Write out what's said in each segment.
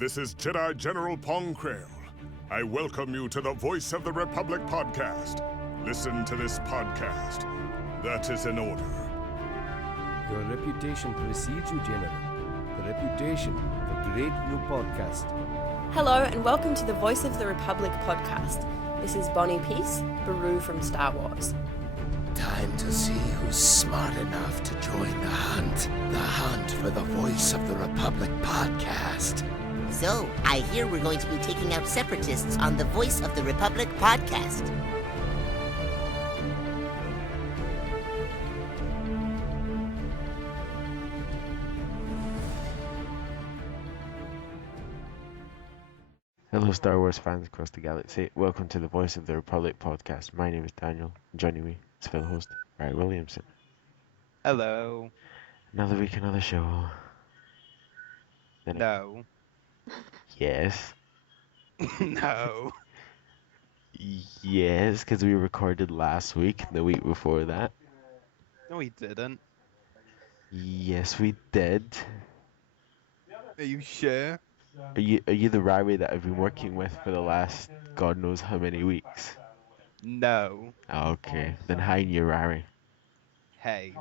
This is Jedi General Pong Krail. I welcome you to the Voice of the Republic podcast. Listen to this podcast. That is an order. Your reputation precedes you, General. The reputation of a great new podcast. Hello and welcome to the Voice of the Republic podcast. This is Bonnie Peace, Baru from Star Wars. Time to see who's smart enough to join the hunt. The hunt for the Voice of the Republic podcast. So, I hear we're going to be taking out separatists on the Voice of the Republic podcast. Hello Star Wars fans across the galaxy, welcome to the Voice of the Republic podcast. My name is Daniel, and joining me is fellow host, Barry Williamson. Hello. Another week, another show. No. Yes. No. Yes, because we recorded last week, the week before that. No, we didn't. Yes, we did. Are you sure? Are you the Rari that I've been working with for the last God knows how many weeks? No. Okay, then hi new Rari. Hey.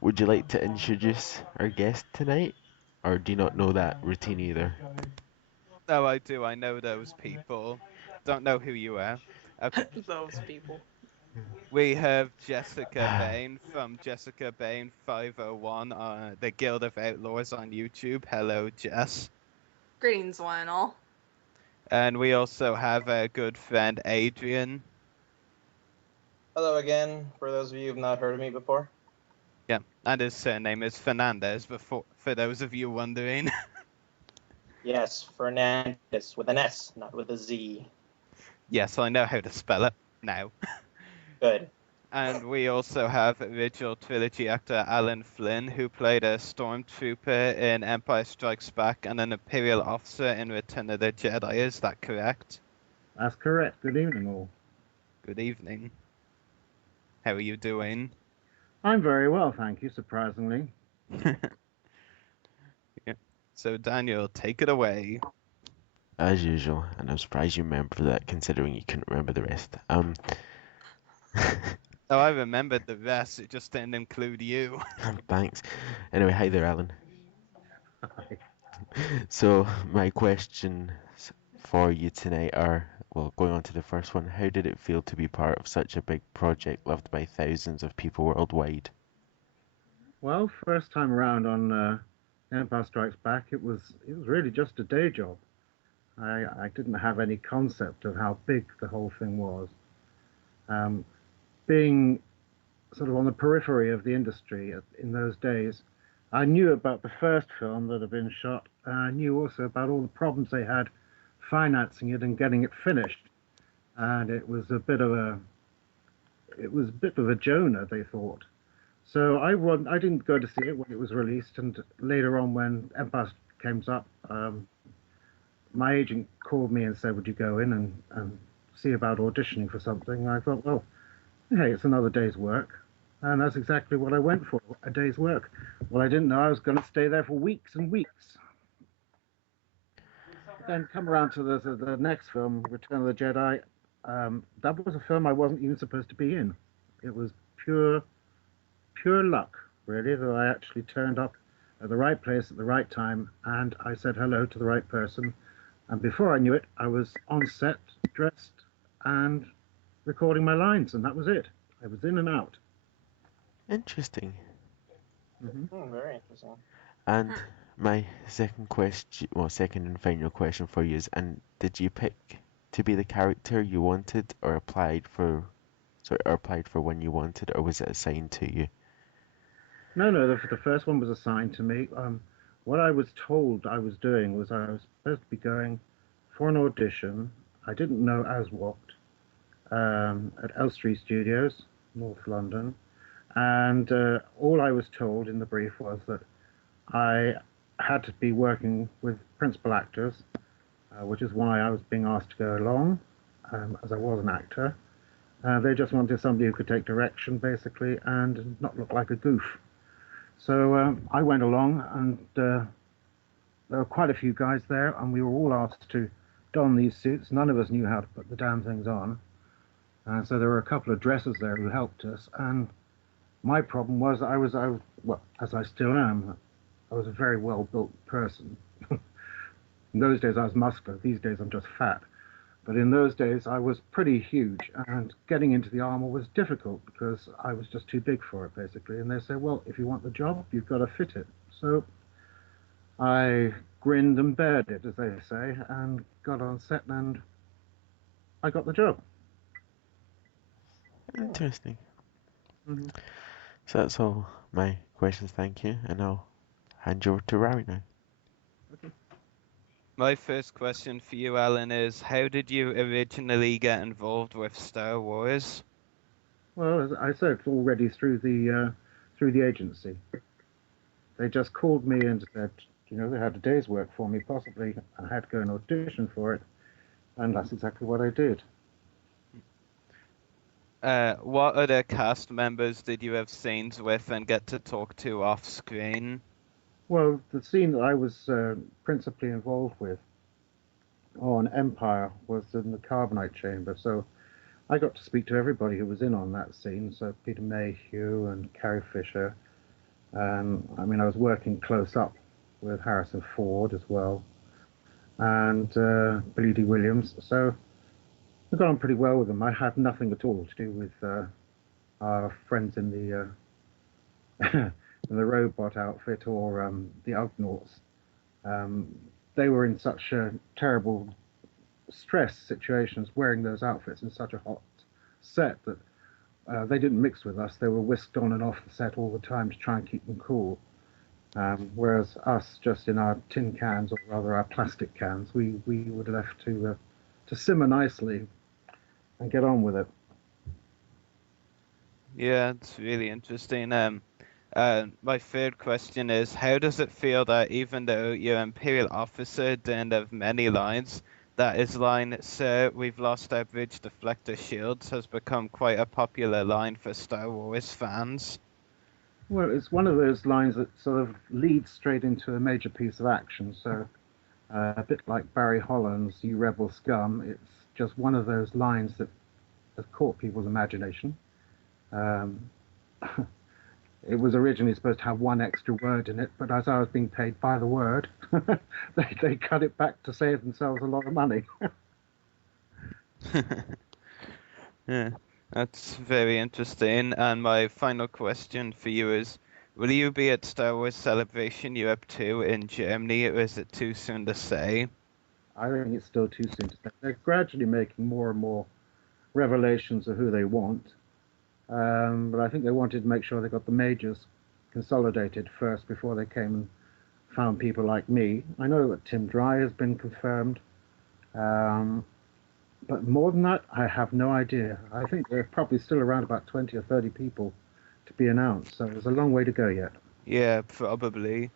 Would you like to introduce our guest tonight? Or do you not know that routine either? No, I do. I know those people. Don't know who you are. Okay. Those people. We have Jessica Bane from Jessica Bane 501 on the Guild of Outlaws on YouTube. Hello, Jess. Greetings, one and all. And we also have our good friend Adrian. Hello again, for those of you who've not heard of me before. Yeah, and his surname is Fernandez, for those of you wondering. Yes, Fernandez, with an S, not with a Z. Yes, I know how to spell it now. Good. And we also have original trilogy actor Alan Flynn, who played a stormtrooper in Empire Strikes Back and an Imperial officer in Return of the Jedi. Is that correct? That's correct. Good evening, all. Good evening. How are you doing? I'm very well, thank you, surprisingly. Yeah. So, Daniel, take it away. As usual, and I'm surprised you remember that considering you couldn't remember the rest. Oh, I remembered the rest, it just didn't include you. Thanks. Anyway, hi there, Alan. Hi. So, my questions for you tonight are, well, going on to the first one, how did it feel to be part of such a big project loved by thousands of people worldwide? Well, first time around on Empire Strikes Back, it was really just a day job. I didn't have any concept of how big the whole thing was. Being sort of on the periphery of the industry in those days, I knew about the first film that had been shot, and I knew also about all the problems they had financing it and getting it finished. And it was a bit of a Jonah, they thought. So I didn't go to see it when it was released, and later on when Empire came up, my agent called me and said, would you go in and see about auditioning for something? And I thought, well, hey, it's another day's work. And that's exactly what I went for, a day's work. Well, I didn't know I was going to stay there for weeks and weeks. Then come around to the next film, Return of the Jedi. That was a film I wasn't even supposed to be in. It was pure luck, really, that I actually turned up at the right place at the right time, and I said hello to the right person. And before I knew it, I was on set, dressed, and recording my lines, and that was it. I was in and out. Interesting. Mm-hmm. Very interesting. And my second and final question for you is, and did you pick to be the character you wanted, or applied for one you wanted, or was it assigned to you? No, the first one was assigned to me. What I was told I was doing was I was supposed to be going for an audition. I didn't know as what, at Elstree Studios, North London. And all I was told in the brief was that I had to be working with principal actors, which is why I was being asked to go along, as I was an actor. They just wanted somebody who could take direction, basically, and not look like a goof. So I went along, and there were quite a few guys there, and we were all asked to don these suits. None of us knew how to put the damn things on. And so there were a couple of dressers there who helped us. And my problem was well, as I still am, I was a very well-built person. In those days, I was muscular. These days, I'm just fat. But in those days, I was pretty huge, and getting into the armor was difficult because I was just too big for it, basically. And they said, well, if you want the job, you've got to fit it. So I grinned and bared it, as they say, and got on set, and I got the job. Interesting. Mm-hmm. So that's all my questions, thank you, and I'll hand you over to Rory now. My first question for you, Alan, is how did you originally get involved with Star Wars? Well, as I said, already through the agency. They just called me and said, they had a day's work for me, possibly. I had to go and audition for it, and that's exactly what I did. What other cast members did you have scenes with and get to talk to off screen? Well, the scene that I was principally involved with on Empire was in the carbonite chamber, so I got to speak to everybody who was in on that scene. So Peter Mayhew and Carrie Fisher. I was working close up with Harrison Ford as well, and Billy D. Williams. So I got on pretty well with them. I had nothing at all to do with our friends in the in the robot outfit or the Ugnaughts. They were in such terrible stress situations wearing those outfits in such a hot set that they didn't mix with us. They were whisked on and off the set all the time to try and keep them cool. Whereas us, just in our tin cans, or rather our plastic cans, we were left to simmer nicely and get on with it. Yeah, it's really interesting. My third question is, how does it feel that even though your Imperial officer didn't have many lines, that his line, "Sir, we've lost our bridge deflector shields," has become quite a popular line for Star Wars fans? Well, it's one of those lines that sort of leads straight into a major piece of action. So a bit like Barry Holland's "You Rebel Scum," it's just one of those lines that has caught people's imagination. It was originally supposed to have one extra word in it, but as I was being paid by the word, they cut it back to save themselves a lot of money. Yeah, that's very interesting. And my final question for you is, will you be at Star Wars Celebration Europe 2 in Germany, or is it too soon to say? I think it's still too soon to say. They're gradually making more and more revelations of who they want. But I think they wanted to make sure they got the majors consolidated first before they came and found people like me. I know that Tim Dry has been confirmed. But more than that, I have no idea. I think there are probably still around about 20 or 30 people to be announced, so there's a long way to go yet. Yeah, probably.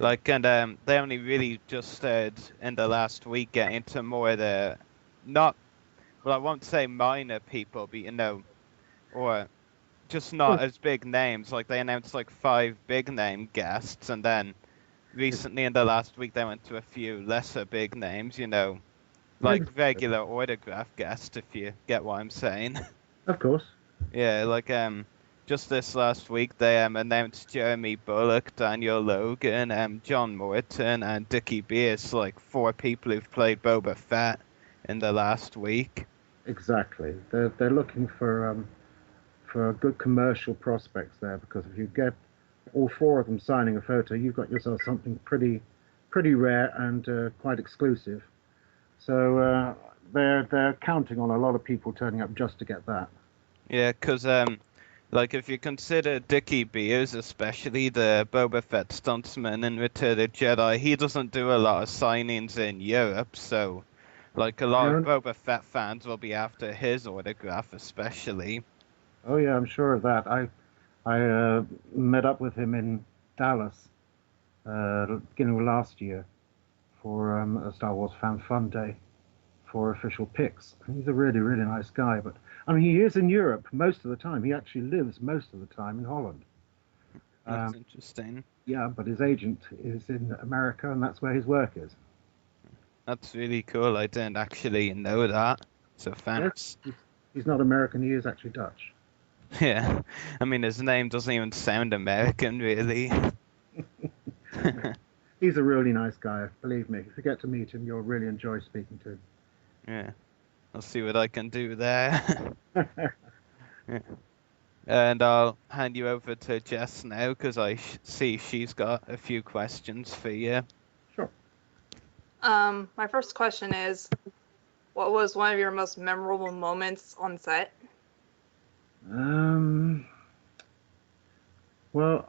And they only really just started in the last week getting into more of the, I won't say minor people, but or just not as big names. Like, they announced 5 big name guests, and then recently in the last week they went to a few lesser big names, regular autograph guests, if you get what I'm saying. Of course. Yeah, just this last week they announced Jeremy Bulloch, Daniel Logan, John Morton, and Dickie Beers, 4 people who've played Boba Fett in the last week. Exactly. They're looking for good commercial prospects there, because if you get all 4 of them signing a photo, you've got yourself something pretty rare and quite exclusive. So they're counting on a lot of people turning up just to get that. Yeah, because if you consider Dickie Beers, especially the Boba Fett stuntsman in Return of the Jedi, he doesn't do a lot of signings in Europe, so a lot of Boba Fett fans will be after his autograph, especially. Oh yeah, I'm sure of that. I met up with him in Dallas beginning of last year for a Star Wars Fan Fun Day for official pics. He's a really, really nice guy, but he is in Europe most of the time. He actually lives most of the time in Holland. That's interesting. Yeah, but his agent is in America, and that's where his work is. That's really cool. I didn't actually know that. So thanks. Yes, he's not American. He is actually Dutch. Yeah. I mean, his name doesn't even sound American, really. He's a really nice guy. Believe me, if you get to meet him, you'll really enjoy speaking to him. Yeah. I'll see what I can do there. Yeah. And I'll hand you over to Jess now because I see she's got a few questions for you. Sure. My first question is, what was one of your most memorable moments on set? Well,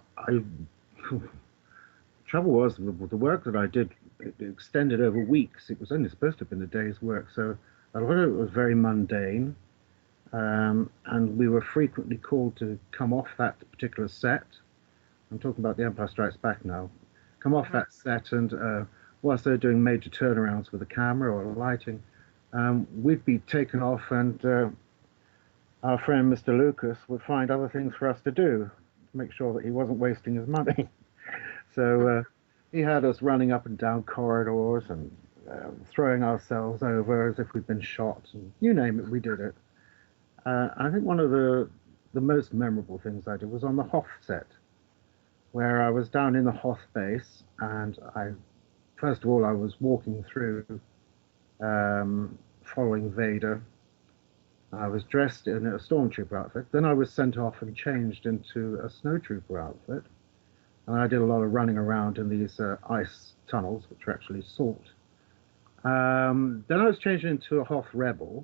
trouble was the work that I did, it extended over weeks. It was only supposed to have been a day's work, so a lot of it was very mundane. And we were frequently called to come off that particular set. I'm talking about The Empire Strikes Back now. Come off that set, and whilst they're doing major turnarounds with the camera or lighting, we'd be taken off, and our friend Mr. Lucas would find other things for us to do to make sure that he wasn't wasting his money. So he had us running up and down corridors and throwing ourselves over as if we'd been shot, and you name it, we did it. I think one of the most memorable things I did was on the Hoth set, where I was down in the Hoth base, and first of all, I was walking through, following Vader. I was dressed in a stormtrooper outfit. Then I was sent off and changed into a snowtrooper outfit, and I did a lot of running around in these ice tunnels, which are actually salt. Then I was changed into a Hoth rebel,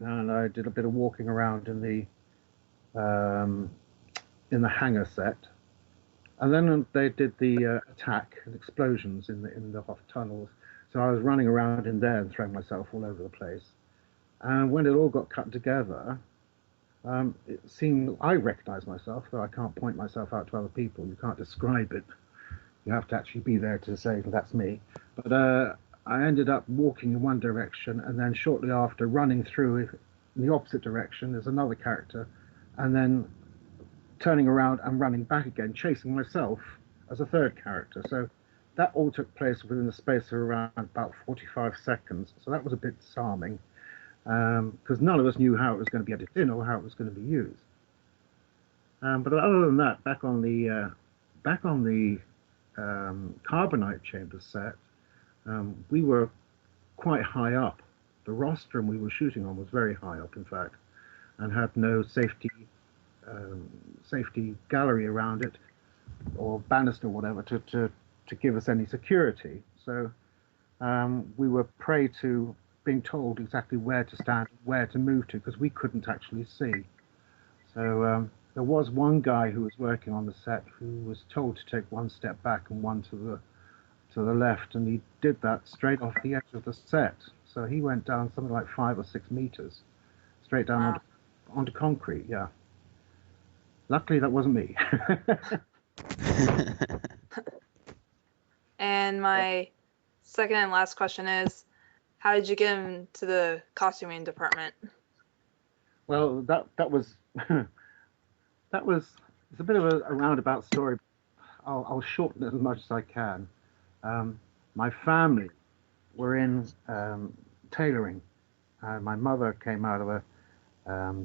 and I did a bit of walking around in the hangar set, and then they did the attack and explosions in the Hoth tunnels. So I was running around in there and throwing myself all over the place. And when it all got cut together, it seemed I recognized myself, though I can't point myself out to other people. You can't describe it. You have to actually be there to say that's me. But I ended up walking in one direction, and then shortly after running through in the opposite direction. There's another character, and then turning around and running back again, chasing myself as a third character. So that all took place within the space of around about 45 seconds. So that was a bit disarming, because none of us knew how it was going to be edited in or how it was going to be used. But other than that, back on the carbonite chamber set, we were quite high up. The rostrum we were shooting on was very high up, in fact, and had no safety gallery around it or banister or whatever to give us any security. So we were prey to being told exactly where to stand, where to move to, because we couldn't actually see. So there was one guy who was working on the set who was told to take one step back and one to the left, and he did that straight off the edge of the set. So he went down something like 5 or 6 meters, straight down onto concrete. Yeah. Luckily, that wasn't me. And my second and last question is, how did you get into the costuming department? Well, that was it's a bit of a roundabout story. I'll shorten it as much as I can. My family were in tailoring. My mother came out of a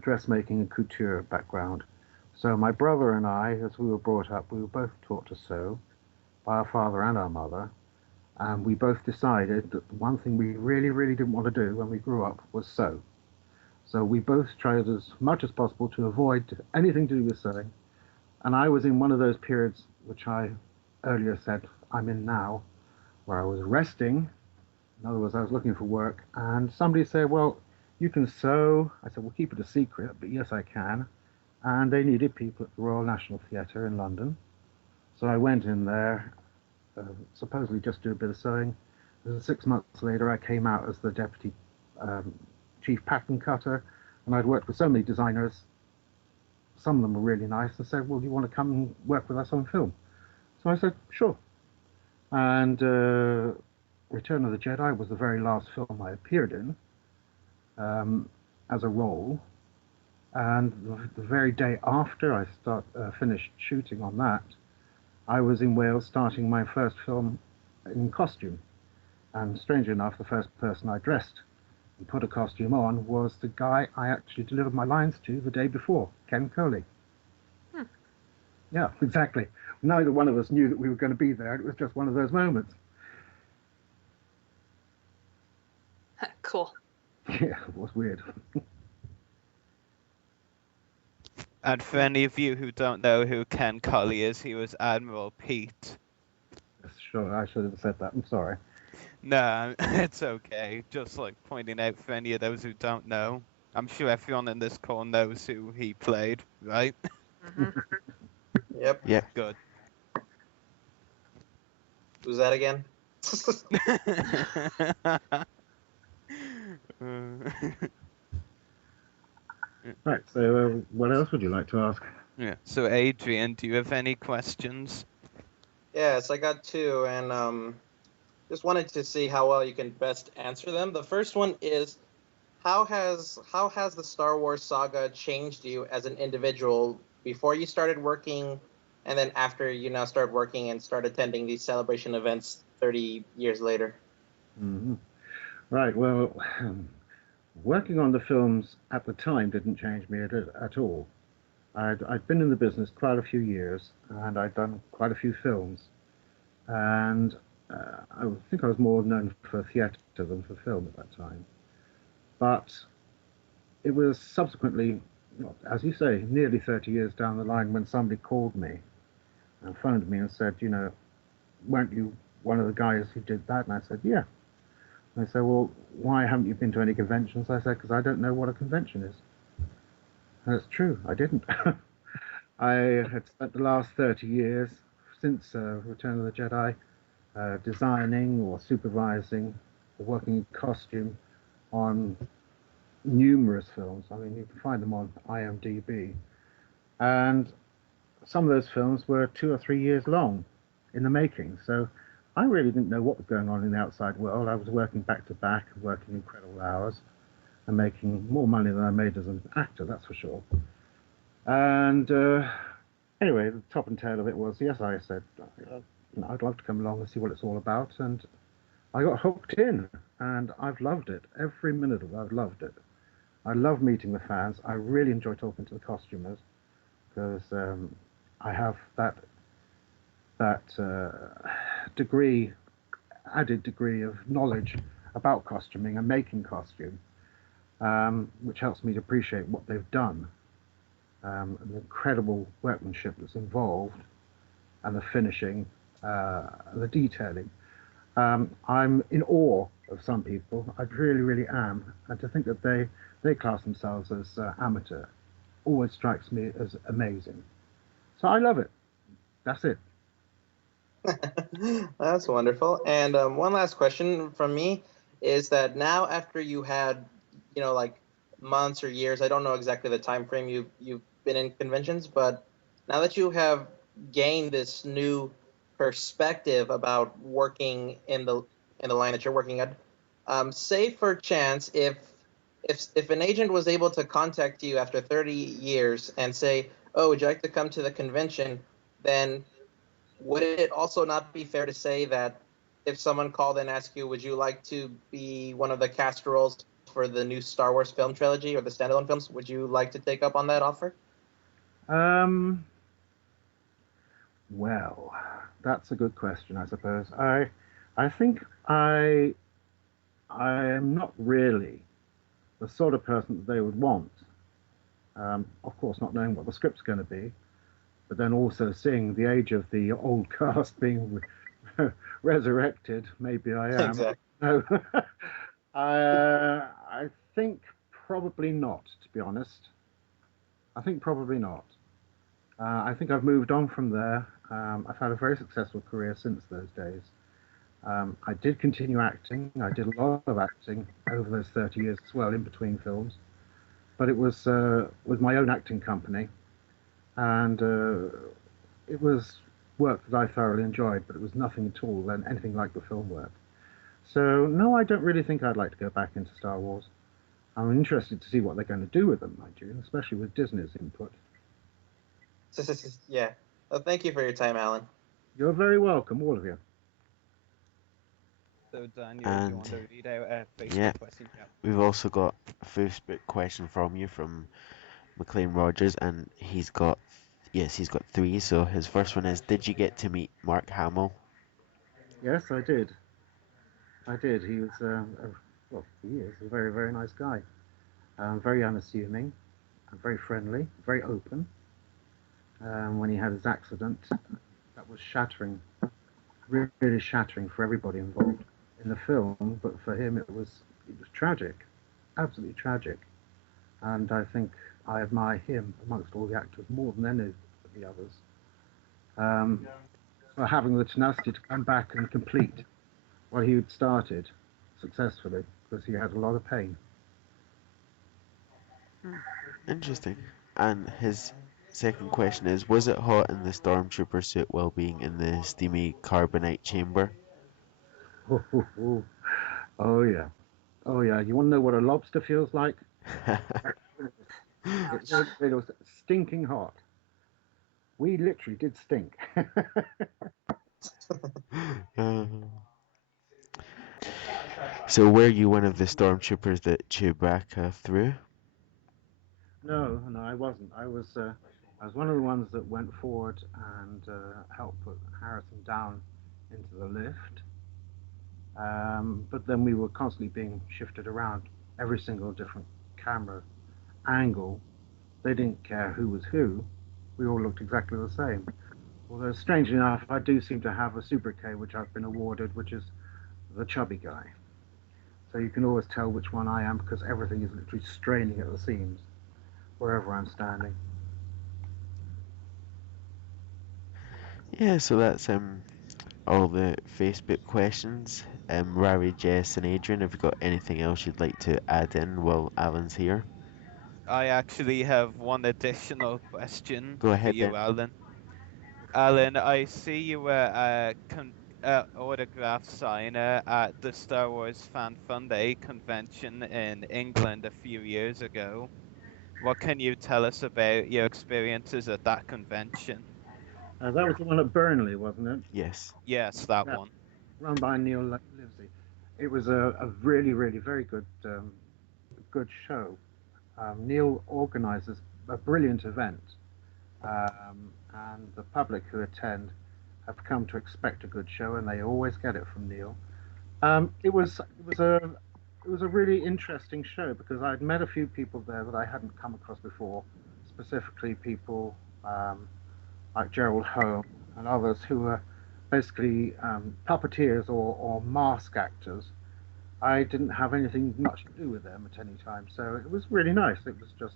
dressmaking and couture background. So my brother and I, as we were brought up, we were both taught to sew by our father and our mother. And we both decided that the one thing we really, really didn't want to do when we grew up was sew. So we both tried as much as possible to avoid anything to do with sewing. And I was in one of those periods which I earlier said I'm in now, where I was resting. In other words, I was looking for work, and somebody said, well, you can sew. I said, we'll keep it a secret, but yes, I can. And they needed people at the Royal National Theatre in London. So I went in there, supposedly just do a bit of sewing. And 6 months later, I came out as the deputy chief pattern cutter, and I'd worked with so many designers. Some of them were really nice and said, well, do you want to come and work with us on film? So I said, sure. And Return of the Jedi was the very last film I appeared in as a role. And the very day after I finished shooting on that, I was in Wales starting my first film in costume. And strangely enough, the first person I dressed and put a costume on was the guy I actually delivered my lines to the day before, Ken Coley. Yeah, exactly. Neither one of us knew that we were going to be there. It was just one of those moments. Cool. Yeah, it was weird. And for any of you who don't know who Ken Colley is, he was Admiral Pete. Sure, I should have said that. I'm sorry. No, it's okay. Just like pointing out for any of those who don't know. I'm sure everyone in this call knows who he played, right? Yep. Yep. Good. Who's that again? Right, so what else would you like to ask? Yeah. So, Adrian, do you have any questions? Yes, I got two, and just wanted to see how well you can best answer them. The first one is, how has the Star Wars saga changed you as an individual before you started working, and then after you now start working and start attending these celebration events 30 years later? Mm-hmm. Right, well, working on the films at the time didn't change me at all. I'd been in the business quite a few years, and I'd done quite a few films. And I think I was more known for theatre than for film at that time. But it was subsequently, as you say, nearly 30 years down the line when somebody called me and phoned me and said, you know, weren't you one of the guys who did that? And I said, yeah. And they said, well, why haven't you been to any conventions? I said, because I don't know what a convention is. And it's true, I didn't. I had spent the last 30 years since Return of the Jedi designing or supervising or working in costume on numerous films. I mean, you can find them on IMDb. And some of those films were 2 or 3 years long in the making. So I really didn't know what was going on in the outside world. I was working back to back, working incredible hours, and making more money than I made as an actor, that's for sure. And anyway, the top and tail of it was, yes, I said, I'd love to come along and see what it's all about. And I got hooked in, and I've loved it. Every minute of it, I've loved it. I love meeting the fans. I really enjoy talking to the costumers, because I have that added degree of knowledge about costuming and making costume, which helps me to appreciate what they've done, and the incredible workmanship that's involved, and the finishing, and the detailing. I'm in awe of some people. I really, really am. And to think that they class themselves as amateur always strikes me as amazing. So I love it. That's it. That's wonderful. And one last question from me is that now, after you had, like months or years, I don't know exactly the time frame you've been in conventions, but now that you have gained this new perspective about working in the line that you're working at, say for chance, if an agent was able to contact you after 30 years and say, "Oh, would you like to come to the convention?" then would it also not be fair to say that if someone called and asked you, would you like to be one of the cast roles for the new Star Wars film trilogy or the standalone films, would you like to take up on that offer? Well, that's a good question, I suppose. I think I am not really the sort of person that they would want. Of course, not knowing what the script's going to be, but then also seeing the age of the old cast being resurrected. Maybe I am. Exactly. No. I think probably not, to be honest. I think probably not. I think I've moved on from there. I've had a very successful career since those days. I did continue acting. I did a lot of acting over those 30 years as well, in between films. But it was with my own acting company, and it was work that I thoroughly enjoyed, but it was nothing at all anything like the film work. So no, I don't really think I'd like to go back into Star Wars. I'm interested to see what they're going to do with them, mind you, especially with Disney's input. Yeah. Well, thank you for your time, Alan. You're very welcome, all of you. So Daniel, do you And want to read out a Facebook yeah, question? Yeah. we've also got a Facebook question from you from McLean Rogers, and he's got three. So his first one is: did you get to meet Mark Hamill? Yes, I did. He was, he is a very, very nice guy. Very unassuming, very friendly, very open. When he had his accident, that was shattering, really shattering for everybody involved in the film. But for him, it was tragic, absolutely tragic. And I think I admire him amongst all the actors more than any of the others. For having the tenacity to come back and complete what he had started successfully, because he had a lot of pain. Interesting. And his second question is: was it hot in the stormtrooper suit while being in the steamy carbonite chamber? Oh yeah, oh yeah. You want to know what a lobster feels like? It was stinking hot. We literally did stink. So were you one of the stormtroopers that Chewbacca threw? No, I wasn't. I was one of the ones that went forward and helped put Harrison down into the lift. But then we were constantly being shifted around, every single different camera angle. They didn't care who was who. We all looked exactly the same. Although, strangely enough, I do seem to have a sobriquet which I've been awarded, which is the chubby guy. So you can always tell which one I am because everything is literally straining at the seams wherever I'm standing. Yeah, so that's all the Facebook questions. Rari, Jess, and Adrian, have you got anything else you'd like to add in while Alan's here? I actually have one additional question Go for ahead then. you, Alan. Alan, I see you were autograph signer at the Star Wars Fan Fun Day convention in England a few years ago. What can you tell us about your experiences at that convention? That was the one at Burnley, wasn't it? Yes. Yes, that one. Run by Neil Livesey. It was a really, really very good show. Neil organises a brilliant event, and the public who attend have come to expect a good show, and they always get it from Neil. It was a really interesting show because I'd met a few people there that I hadn't come across before, specifically people like Gerald Home and others who were basically puppeteers or mask actors. I didn't have anything much to do with them at any time, so it was really nice. It was just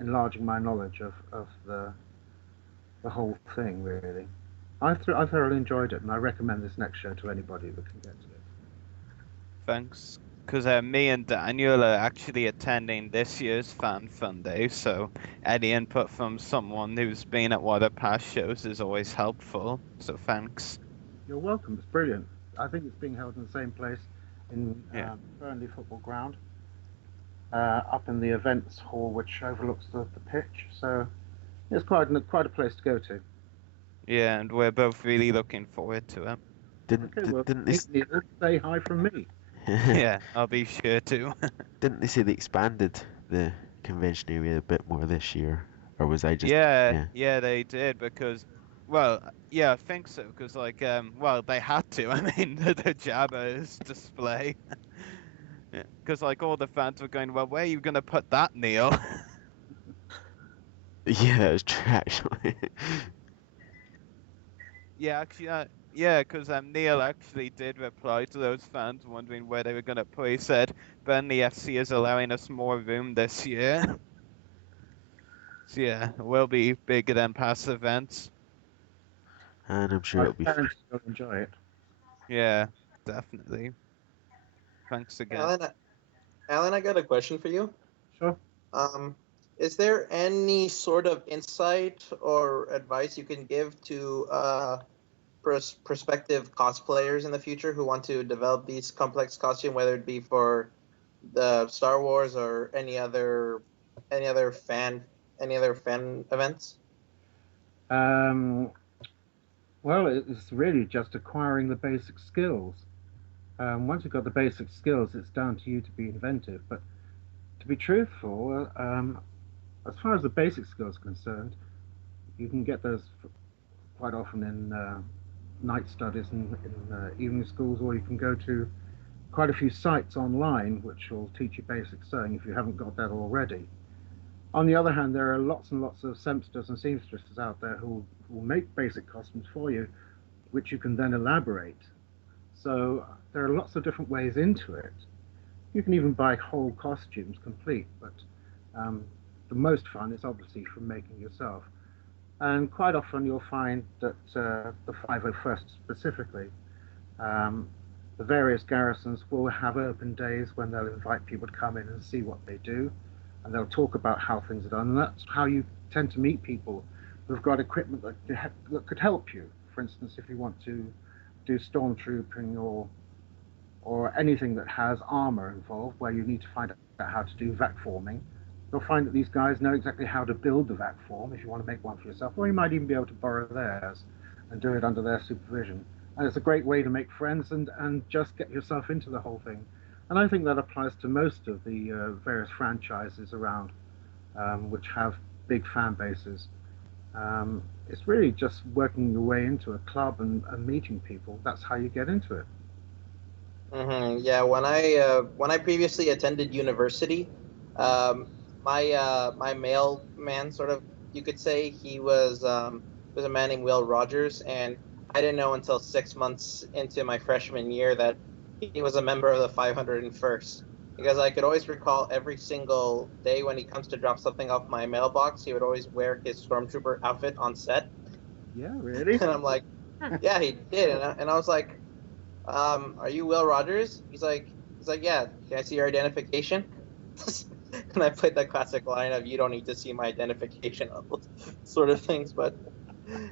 enlarging my knowledge of the whole thing, really. I thoroughly enjoyed it, and I recommend this next show to anybody that can get to it. Thanks. Because me and Daniel are actually attending this year's Fan Fun Day, so any input from someone who's been at one of the past shows is always helpful. So thanks. You're welcome. It's brilliant. I think it's being held in the same place in Burnley Football Ground, up in the events hall, which overlooks the pitch. So it's quite a place to go to. Yeah, and we're both really looking forward to it. Didn't they say hi from me? Yeah, I'll be sure to. Didn't they say they expanded the convention area a bit more this year, or was I just? Yeah, they did because, well, yeah, I think so because like well they had to. I mean the Jabba's display. Because like all the fans were going, well, where are you gonna put that, Neil? Yeah, that was true actually. Yeah, actually, yeah, because Neil actually did reply to those fans wondering where they were going to put. He said, Burnley FC is allowing us more room this year. So yeah, it will be bigger than past events. And I'm sure it'll be. Parents will enjoy it. Yeah, definitely. Thanks again. Alan, I got a question for you. Sure. Is there any sort of insight or advice you can give to prospective cosplayers in the future who want to develop these complex costumes, whether it be for, the Star Wars or any other fan events? Um, well, it's really just acquiring the basic skills. Once you've got the basic skills, it's down to you to be inventive. But to be truthful, as far as the basic skills are concerned, you can get those quite often in night studies and in evening schools, or you can go to quite a few sites online which will teach you basic sewing if you haven't got that already. On the other hand, there are lots and lots of sempsters and seamstresses out there who will make basic costumes for you, which you can then elaborate. So there are lots of different ways into it. You can even buy whole costumes complete, but um, the most fun is obviously from making yourself. And quite often you'll find that the 501st specifically, um, the various garrisons will have open days when they'll invite people to come in and see what they do, and they'll talk about how things are done. And that's how you tend to meet people who've got equipment that could help you. For instance, if you want to do stormtrooping or anything that has armor involved, where you need to find out how to do vac forming, you'll find that these guys know exactly how to build the vac form if you want to make one for yourself, or you might even be able to borrow theirs and do it under their supervision. And it's a great way to make friends and just get yourself into the whole thing. And I think that applies to most of the various franchises around, which have big fan bases. It's really just working your way into a club and meeting people. That's how you get into it. Yeah, when I previously attended university, um, my mailman, sort of, you could say, he was a man named Will Rogers, and I didn't know until 6 months into my freshman year that he was a member of the 501st, because I could always recall every single day when he comes to drop something off my mailbox, he would always wear his stormtrooper outfit on set, Yeah, really? and I'm like, yeah, he did, and I was like, are you Will Rogers? He's like, yeah. Can I see your identification? And I played that classic line of, you don't need to see my identification on those sort of things. But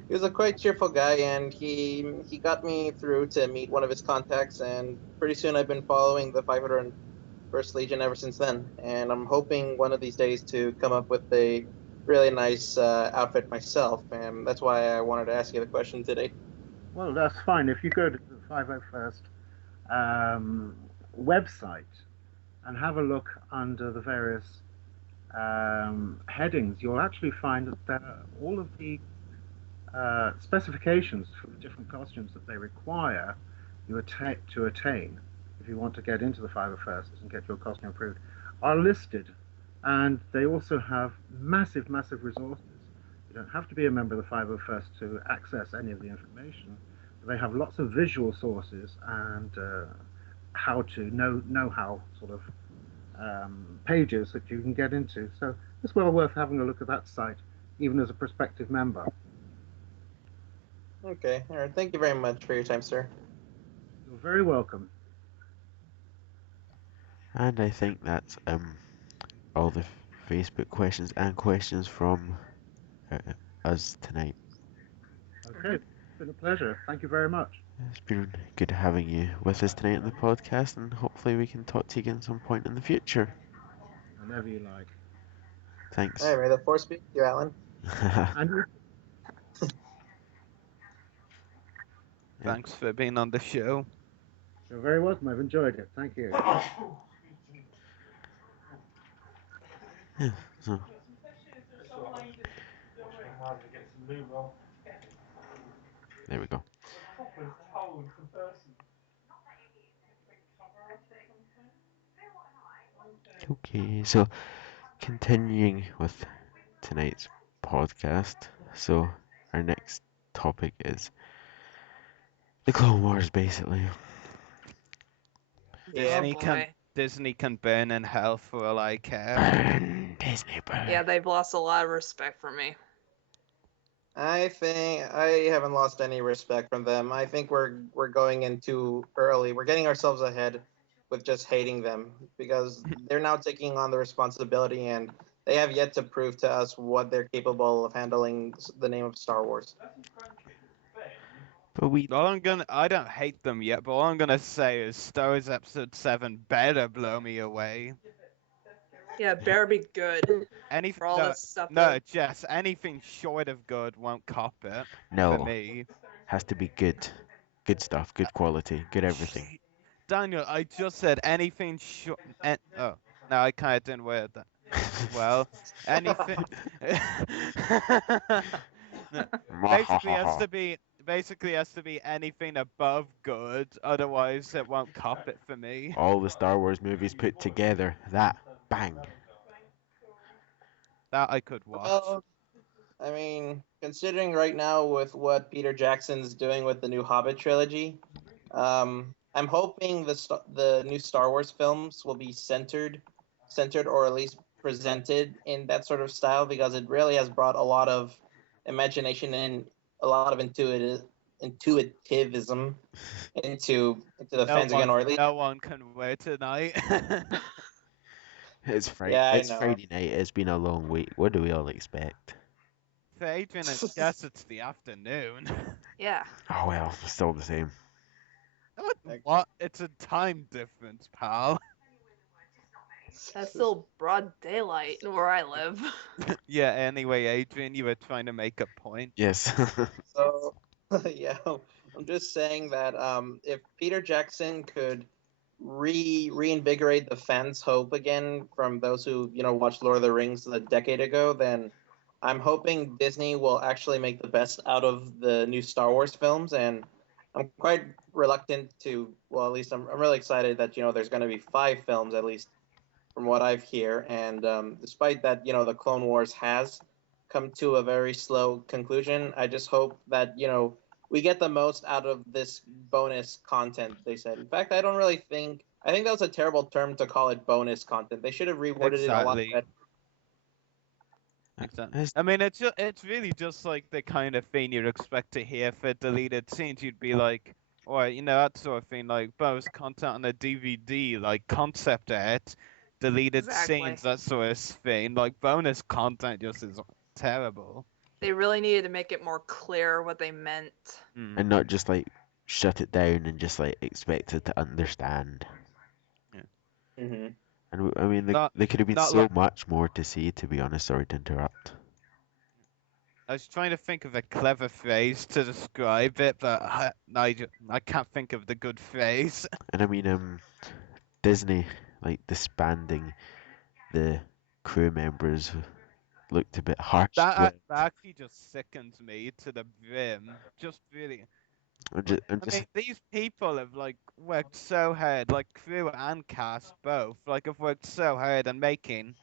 he was a quite cheerful guy, and he got me through to meet one of his contacts, and pretty soon I've been following the 501st Legion ever since then. And I'm hoping one of these days to come up with a really nice outfit myself, and that's why I wanted to ask you the question today. Well, that's fine. If you go to the 501st website and have a look under the various headings, you'll actually find that there are all of the specifications for the different costumes that they require to attain if you want to get into the 501st and get your costume approved are listed. And they also have massive, massive resources. You don't have to be a member of the 501st to access any of the information. They have lots of visual sources and how to know-how sort of pages that you can get into. So it's well worth having a look at that site, even as a prospective member. Okay, all right. Thank you very much for your time, sir. You're very welcome. And I think that's all the Facebook questions and questions from uh, us tonight. Okay, it's been a pleasure. Thank you very much. It's been good having you with us tonight on the podcast, and hopefully we can talk to you again some point in the future. Whenever you like. Thanks. All right, may the force be with you, Alan. And Thanks for being on the show. you're very welcome. I've enjoyed it. Thank you. Yeah, so there we go. Okay, so continuing with tonight's podcast. So our next topic is the Clone Wars, basically. Yeah. Disney can burn in hell for all I care. Burn, Disney, burn. Yeah, they've lost a lot of respect for me. I think I haven't lost any respect from them. I think we're going in too early. We're getting ourselves ahead with just hating them because they're now taking on the responsibility, and they have yet to prove to us what they're capable of handling the name of Star Wars. But we I don't hate them yet, but all I'm gonna say is Star Wars Episode 7 better blow me away. Yeah, it better be good Anything, for all this stuff. no, Jess, anything short of good won't cop it no for me. has to be good, good stuff, good quality, good everything. Daniel, I just said anything short. Oh, no, I kind of didn't word that. Well, anything. No, basically has to be anything above good. Otherwise, it won't cop it for me. All the Star Wars movies put together, that bang. That I could watch. Well, I mean, considering right now with what Peter Jackson's doing with the new Hobbit trilogy, I'm hoping the new Star Wars films will be centered or at least presented in that sort of style, because it really has brought a lot of imagination and a lot of intuitivism into the fans again, or at least no one can wait tonight. It's Friday. Yeah, I It's know. Friday night. It's been a long week. What do we all expect? For Adrian and Jess, it's the afternoon. Yeah. Oh well, still the same. What? It's a time difference, pal. That's still broad daylight where I live. Yeah, anyway, Adrian, you were trying to make a point. Yes. So, yeah, I'm just saying that if Peter Jackson could reinvigorate the fans' hope again from those who watched Lord of the Rings a decade ago, then I'm hoping Disney will actually make the best out of the new Star Wars films. And I'm quite reluctant to, well, at least I'm really excited that there's going to be 5 films at least from what I've hear. And despite that, the Clone Wars has come to a very slow conclusion, I just hope that we get the most out of this bonus content, they said. In fact, I think that was a terrible term to call it bonus content. They should have reworded it a lot better. Exactly. I mean, it's really just like the kind of thing you'd expect to hear for deleted scenes. You'd be like, or that sort of thing, like bonus content on a DVD, like concept art, deleted scenes, that sort of thing. Like bonus content just is terrible. They really needed to make it more clear what they meant. And not just like shut it down and just like expect it to understand. Yeah. Mm-hmm. And I mean, there could have been so much more to see, to be honest. Sorry to interrupt. I was trying to think of a clever phrase to describe it, but I can't think of the good phrase. And I mean, Disney, like, disbanding the crew members looked a bit harsh. That actually just sickens me to the brim. Just really. I mean, these people have like worked so hard, like crew and cast both, like have worked so hard on making,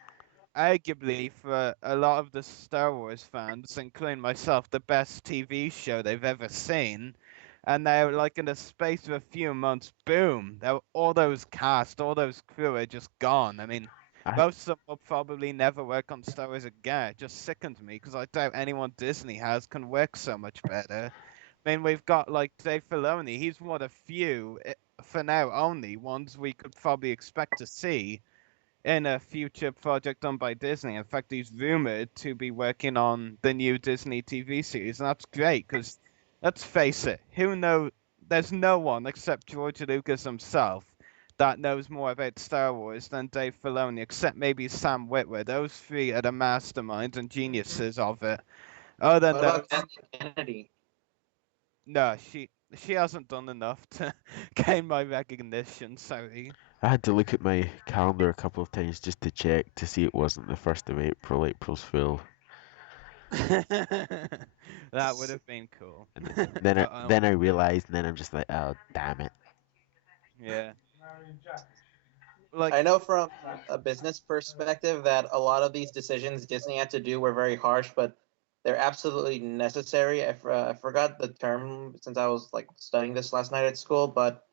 arguably for a lot of the Star Wars fans, including myself, the best TV show they've ever seen. And now, like in the space of a few months, boom! All those cast, all those crew are just gone. I mean, most of them will probably never work on Star Wars again. It just sickens me because I doubt anyone Disney has can work so much better. I mean, we've got like Dave Filoni. He's one of few, for now only, ones we could probably expect to see in a future project done by Disney. In fact, he's rumored to be working on the new Disney TV series, and that's great because, let's face it, there's no one except George Lucas himself that knows more about Star Wars than Dave Filoni, except maybe Sam Witwer. Those 3 are the masterminds and geniuses of it. Other than what about Kennedy? No, she hasn't done enough to gain my recognition, sorry. I had to look at my calendar a couple of times just to check to see it wasn't the 1st of April. April's Fool. That would have been cool. And then I realized, and then I'm just like, oh, damn it. Yeah. Like, I know from a business perspective that a lot of these decisions Disney had to do were very harsh, but they're absolutely necessary. I forgot the term since I was like studying this last night at school, but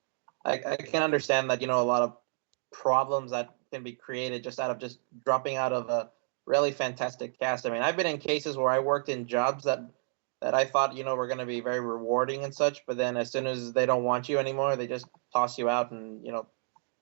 I can understand that a lot of problems that can be created just out of just dropping out of a really fantastic cast. I mean, I've been in cases where I worked in jobs that I thought were going to be very rewarding and such, but then as soon as they don't want you anymore, they just toss you out, and they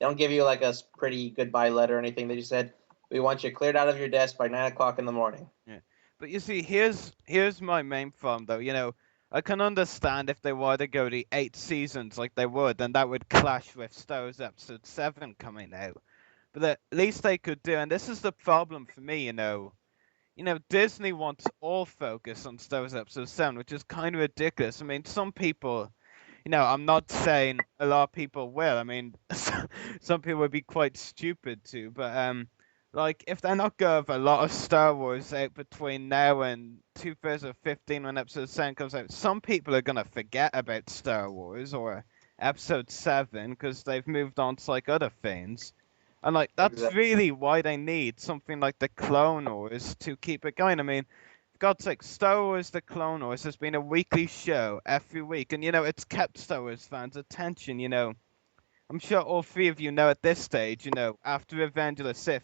don't give you like a pretty goodbye letter or anything. They just said, we want you cleared out of your desk by 9 o'clock in the morning. Yeah. But you see, here's my main problem, though. I can understand if they were to go to 8 seasons like they would, then that would clash with Star Wars Episode 7 coming out. But at least they could do, and this is the problem for me, Disney wants all focus on Star Wars Episode 7, which is kind of ridiculous. I mean, some people, I'm not saying a lot of people will. I mean, some people would be quite stupid too, but like if they're not going to have a lot of Star Wars out between now and 2015 when Episode 7 comes out, some people are going to forget about Star Wars or Episode 7 because they've moved on to like other things. And like that's really why they need something like the Clone Wars to keep it going. I mean, for God's sake, Star Wars: The Clone Wars has been a weekly show every week, and it's kept Star Wars fans' attention. I'm sure all three of you know at this stage. After Revenge of the Sith,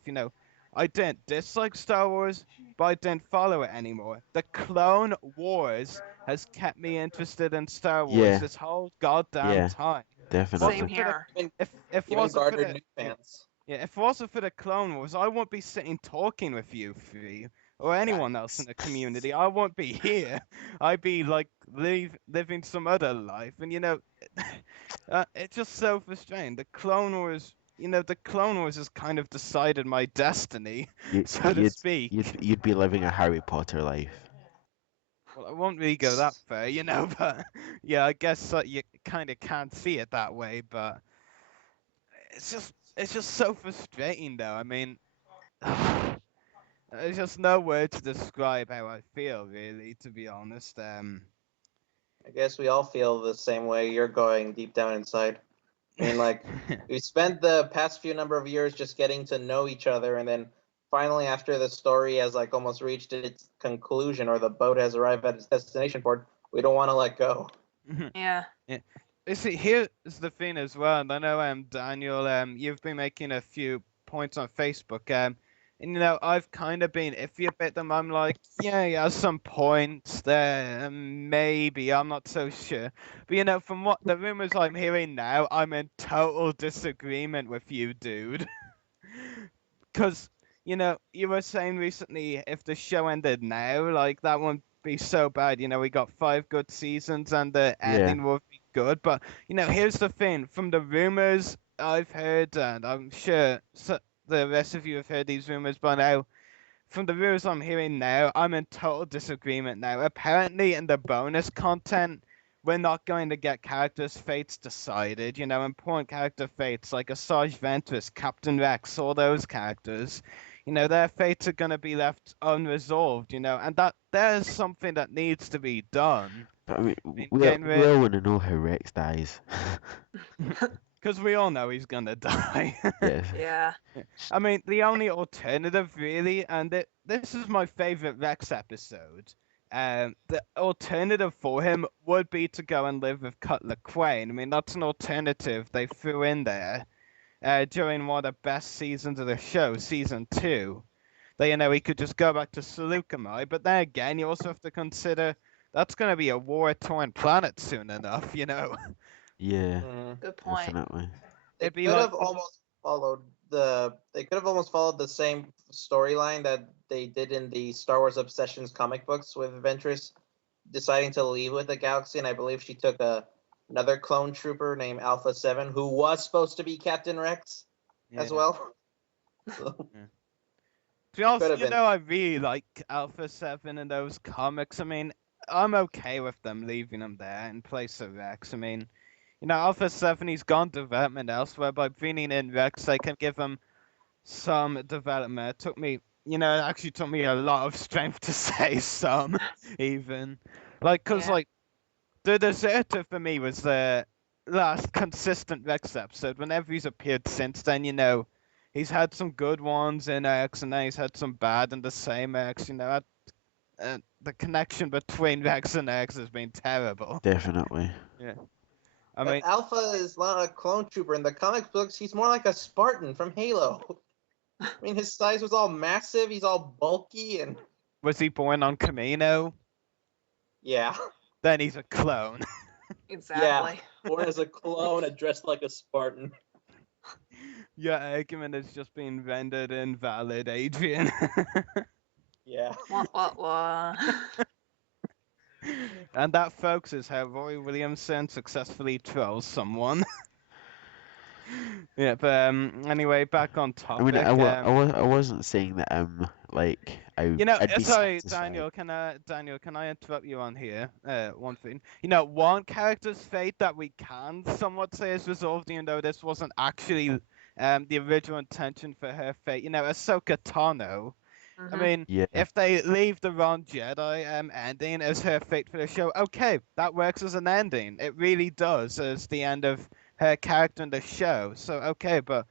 I didn't dislike Star Wars, but I didn't follow it anymore. The Clone Wars has kept me interested in Star Wars Yeah. this whole goddamn Yeah. time. Definitely. Same here. If Even wasn't for garnered the new fans. yeah, if it wasn't for the Clone Wars, I wouldn't be sitting talking with you three or anyone else in the community. I won't be here. I'd be like living some other life, and it's just so frustrating. The Clone Wars, the Clone Wars has kind of decided my destiny, so to speak. You'd be living a Harry Potter life. Well, I won't really go that far, but yeah, I guess you kind of can't see it that way, but it's just so frustrating, though. I mean, there's just no word to describe how I feel, really, to be honest. I guess we all feel the same way you're going deep down inside. I mean, like, we spent the past few number of years just getting to know each other, and then finally, after the story has like almost reached its conclusion, or the boat has arrived at its destination port, we don't want to let go. Yeah. You see, here's the thing as well, and I know, Daniel, you've been making a few points on Facebook, and I've kind of been iffy about them. I'm like, yeah, some points there, maybe, I'm not so sure. But from what the rumors I'm hearing now, I'm in total disagreement with you, dude. Because, you were saying recently if the show ended now, like, that wouldn't be so bad. We got 5 good seasons and the ending would be good. But, here's the thing. From the rumors I've heard, and I'm sure the rest of you have heard these rumors by now, from the rumors I'm hearing now, I'm in total disagreement now. Apparently, in the bonus content, we're not going to get characters' fates decided. Important character fates like Asajj Ventress, Captain Rex, all those characters. Their fates are going to be left unresolved, and there's something that needs to be done. But I mean, we all want to know how Rex dies. Because we all know he's going to die. Yes. Yeah. I mean, the only alternative, really, and this is my favorite Rex episode. The alternative for him would be to go and live with Cutler Quain. I mean, that's an alternative they threw in there during one of the best seasons of the show, season 2. That, he could just go back to Seleucami. But then again, you also have to consider that's going to be a war-torn planet soon enough, Yeah. Good point. Definitely. They could have almost followed the same storyline that they did in the Star Wars Obsessions comic books with Ventress deciding to leave with the galaxy, and I believe she took another clone trooper named Alpha 7 who was supposed to be Captain Rex as well. To be honest, I really like Alpha 7 in those comics. I mean, I'm okay with them leaving him there in place of Rex. I mean, Alpha 7, he's gone development elsewhere. By bringing in Rex, they can give him some development. It took me, it actually took me a lot of strength to say some, even. Because, The Deserter for me was the last consistent Rex episode. Whenever he's appeared since then, he's had some good ones in X, and then he's had some bad in the same X. The connection between Rex and X has been terrible. Definitely. Yeah. But Alpha is not a clone trooper. In the comic books, he's more like a Spartan from Halo. I mean, his size was all massive. He's all bulky and. Was he born on Camino? Yeah. Then he's a clone. Exactly. Yeah, born as a clone and dressed like a Spartan. Your argument has just been rendered invalid, Adrian. Yeah. What? And that, folks, is how Roy Williamson successfully trolls someone. Yeah, but anyway, back on I mean, topic. I wasn't saying that like I'd be Sorry, satisfied. Daniel, can I interrupt you on here? One thing. One character's fate that we can somewhat say is resolved, even though this wasn't actually the original intention for her fate. Ahsoka Tano. I mean, Yeah, if they leave the Wrong Jedi ending as her fate for the show, okay, that works as an ending. It really does as the end of her character in the show. So okay, but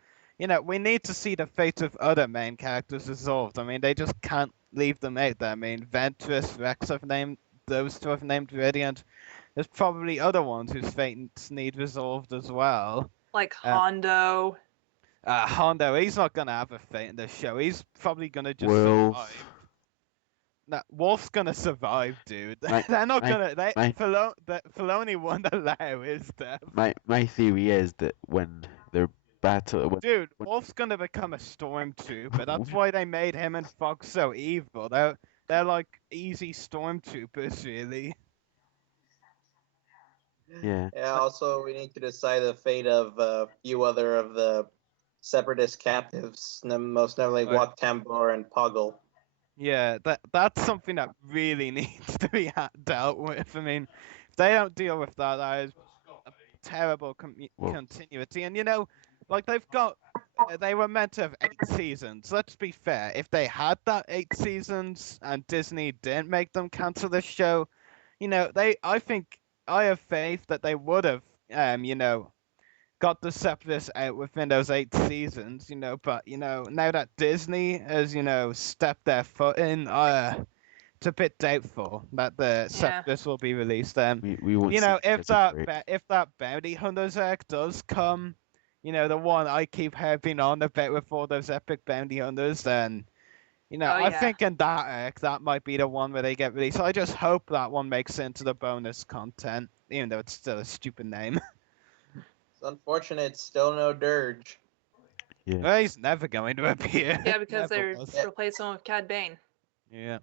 we need to see the fate of other main characters resolved. I mean, they just can't leave them out there. I mean, Ventress, Rex, I've named those two. I've named already, and there's probably other ones whose fates need resolved as well. Like Hondo. Hondo, he's not gonna have a fate in the show. He's probably gonna just Wolf. survive. No, Wolf's gonna survive, dude. My- They're not my- gonna. my- Filoni won't allow his death. my theory is that when they're Dude, Wolf's gonna become a stormtrooper. That's why they made him and Fox so evil. They're like easy stormtroopers, really. Yeah. Yeah. Also, we need to decide the fate of a few other of the separatist captives, most notably Right. Wak Tambor and Poggle. Yeah, that's something that really needs to be dealt with. I mean, if they don't deal with that, that is a terrible continuity. And like they were meant to have 8 seasons. Let's be fair. If they had that 8 seasons and Disney didn't make them cancel the show, I think I have faith that they would have, got the Separatists out within those 8 seasons, but, now that Disney has, stepped their foot in, it's a bit doubtful that the Separatists will be released. We won't see If Separate. if that Bounty Hunters arc does come, the one I keep harping on about with all those epic Bounty Hunters, then, I think in that arc, that might be the one where they get released. I just hope that one makes it into the bonus content, even though it's still a stupid name. It's unfortunate, it's still no Dirge. Yeah. Well, he's never going to appear. Yeah, because they Never was. replaced him with Cad Bane. Yeah.